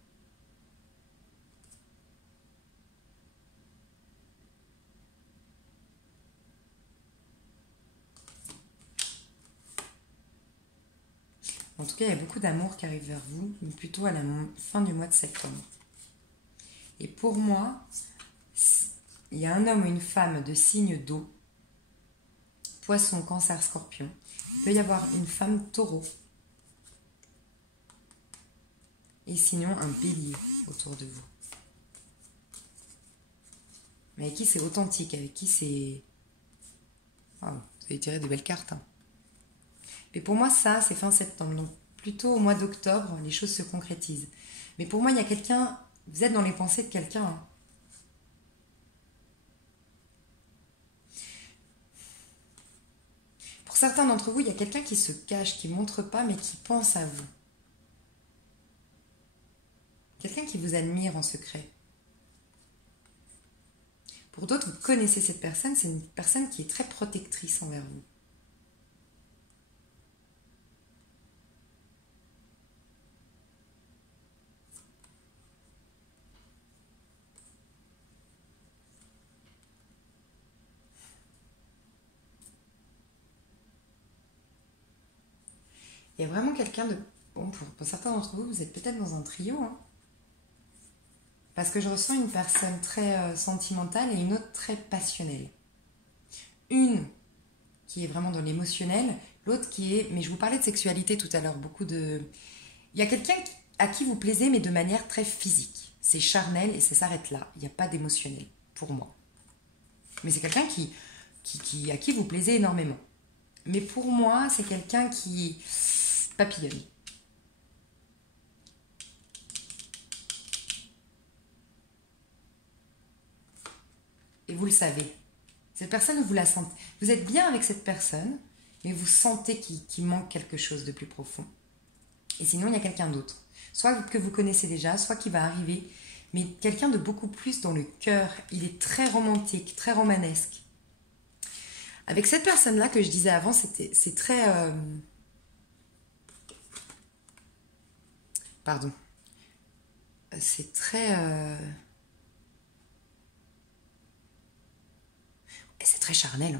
En tout cas, il y a beaucoup d'amour qui arrive vers vous, mais plutôt à la fin du mois de septembre. Et pour moi, il y a un homme ou une femme de signe d'eau, Poisson, Cancer, Scorpion. Il peut y avoir une femme Taureau. Et sinon, un Bélier autour de vous. Mais avec qui c'est authentique, avec qui c'est... Oh, vous avez tiré de belles cartes. Hein. Mais pour moi, ça, c'est fin septembre. Donc, plutôt au mois d'octobre, les choses se concrétisent. Mais pour moi, il y a quelqu'un... Vous êtes dans les pensées de quelqu'un. Hein. Pour certains d'entre vous, il y a quelqu'un qui se cache, qui ne montre pas, mais qui pense à vous. Quelqu'un qui vous admire en secret. Pour d'autres, vous connaissez cette personne, c'est une personne qui est très protectrice envers vous. Il y a vraiment quelqu'un de... Bon, pour certains d'entre vous, vous êtes peut-être dans un trio. Hein. Parce que je ressens une personne très sentimentale et une autre très passionnelle. Une qui est vraiment dans l'émotionnel, l'autre qui est... Mais je vous parlais de sexualité tout à l'heure, beaucoup de... Il y a quelqu'un à qui vous plaisez, mais de manière très physique. C'est charnel et ça s'arrête là. Il n'y a pas d'émotionnel, pour moi. Mais c'est quelqu'un à qui vous plaisez énormément. Mais pour moi, c'est quelqu'un qui... papillonne. Et vous le savez. Cette personne, vous la sentez. Vous êtes bien avec cette personne, mais vous sentez qu'il manque quelque chose de plus profond. Et sinon, il y a quelqu'un d'autre. Soit que vous connaissez déjà, soit qui va arriver, mais quelqu'un de beaucoup plus dans le cœur. Il est très romantique, très romanesque. Avec cette personne-là que je disais avant, c'est très... Pardon. C'est très... C'est très charnel.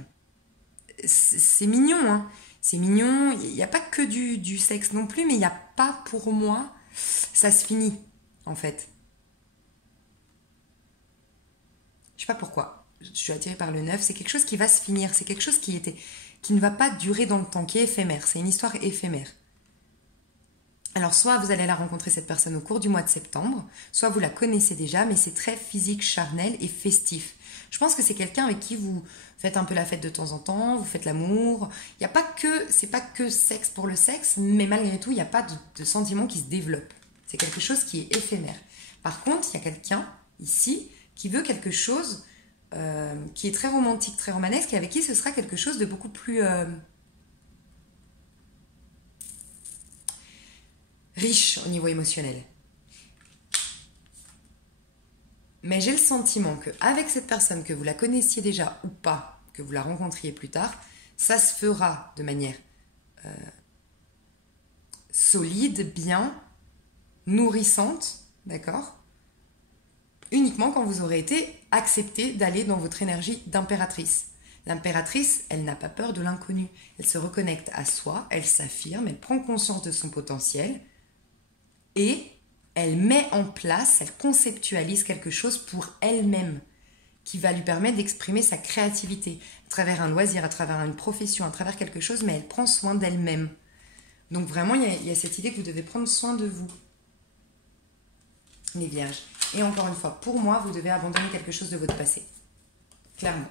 C'est mignon, hein. C'est mignon. Il n'y a pas que du sexe non plus, mais il n'y a pas, pour moi, ça se finit, en fait. Je sais pas pourquoi. Je suis attirée par le 9. C'est quelque chose qui va se finir. C'est quelque chose qui ne va pas durer dans le temps, qui est éphémère. C'est une histoire éphémère. Alors, soit vous allez la rencontrer, cette personne, au cours du mois de septembre, soit vous la connaissez déjà, mais c'est très physique, charnel et festif. Je pense que c'est quelqu'un avec qui vous faites un peu la fête de temps en temps, vous faites l'amour. Il n'y a pas que, c'est pas que sexe pour le sexe, mais malgré tout, il n'y a pas de sentiment qui se développe. C'est quelque chose qui est éphémère. Par contre, il y a quelqu'un ici qui veut quelque chose qui est très romantique, très romanesque, et avec qui ce sera quelque chose de beaucoup plus... riche au niveau émotionnel. Mais j'ai le sentiment qu'avec cette personne, que vous la connaissiez déjà ou pas, que vous la rencontriez plus tard, ça se fera de manière solide, bien, nourrissante, d'accord? Uniquement quand vous aurez été accepté d'aller dans votre énergie d'impératrice. L'impératrice, elle n'a pas peur de l'inconnu. Elle se reconnecte à soi, elle s'affirme, elle prend conscience de son potentiel et elle met en place, elle conceptualise quelque chose pour elle-même qui va lui permettre d'exprimer sa créativité à travers un loisir, à travers une profession, à travers quelque chose, mais elle prend soin d'elle-même. Donc vraiment, il y a cette idée que vous devez prendre soin de vous, les vierges. Et encore une fois, pour moi, vous devez abandonner quelque chose de votre passé. Clairement.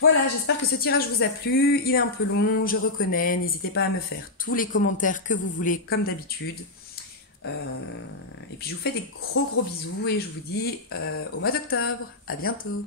Voilà, j'espère que ce tirage vous a plu. Il est un peu long, je reconnais. N'hésitez pas à me faire tous les commentaires que vous voulez, comme d'habitude. Et puis je vous fais des gros bisous et je vous dis au mois d'octobre. À bientôt.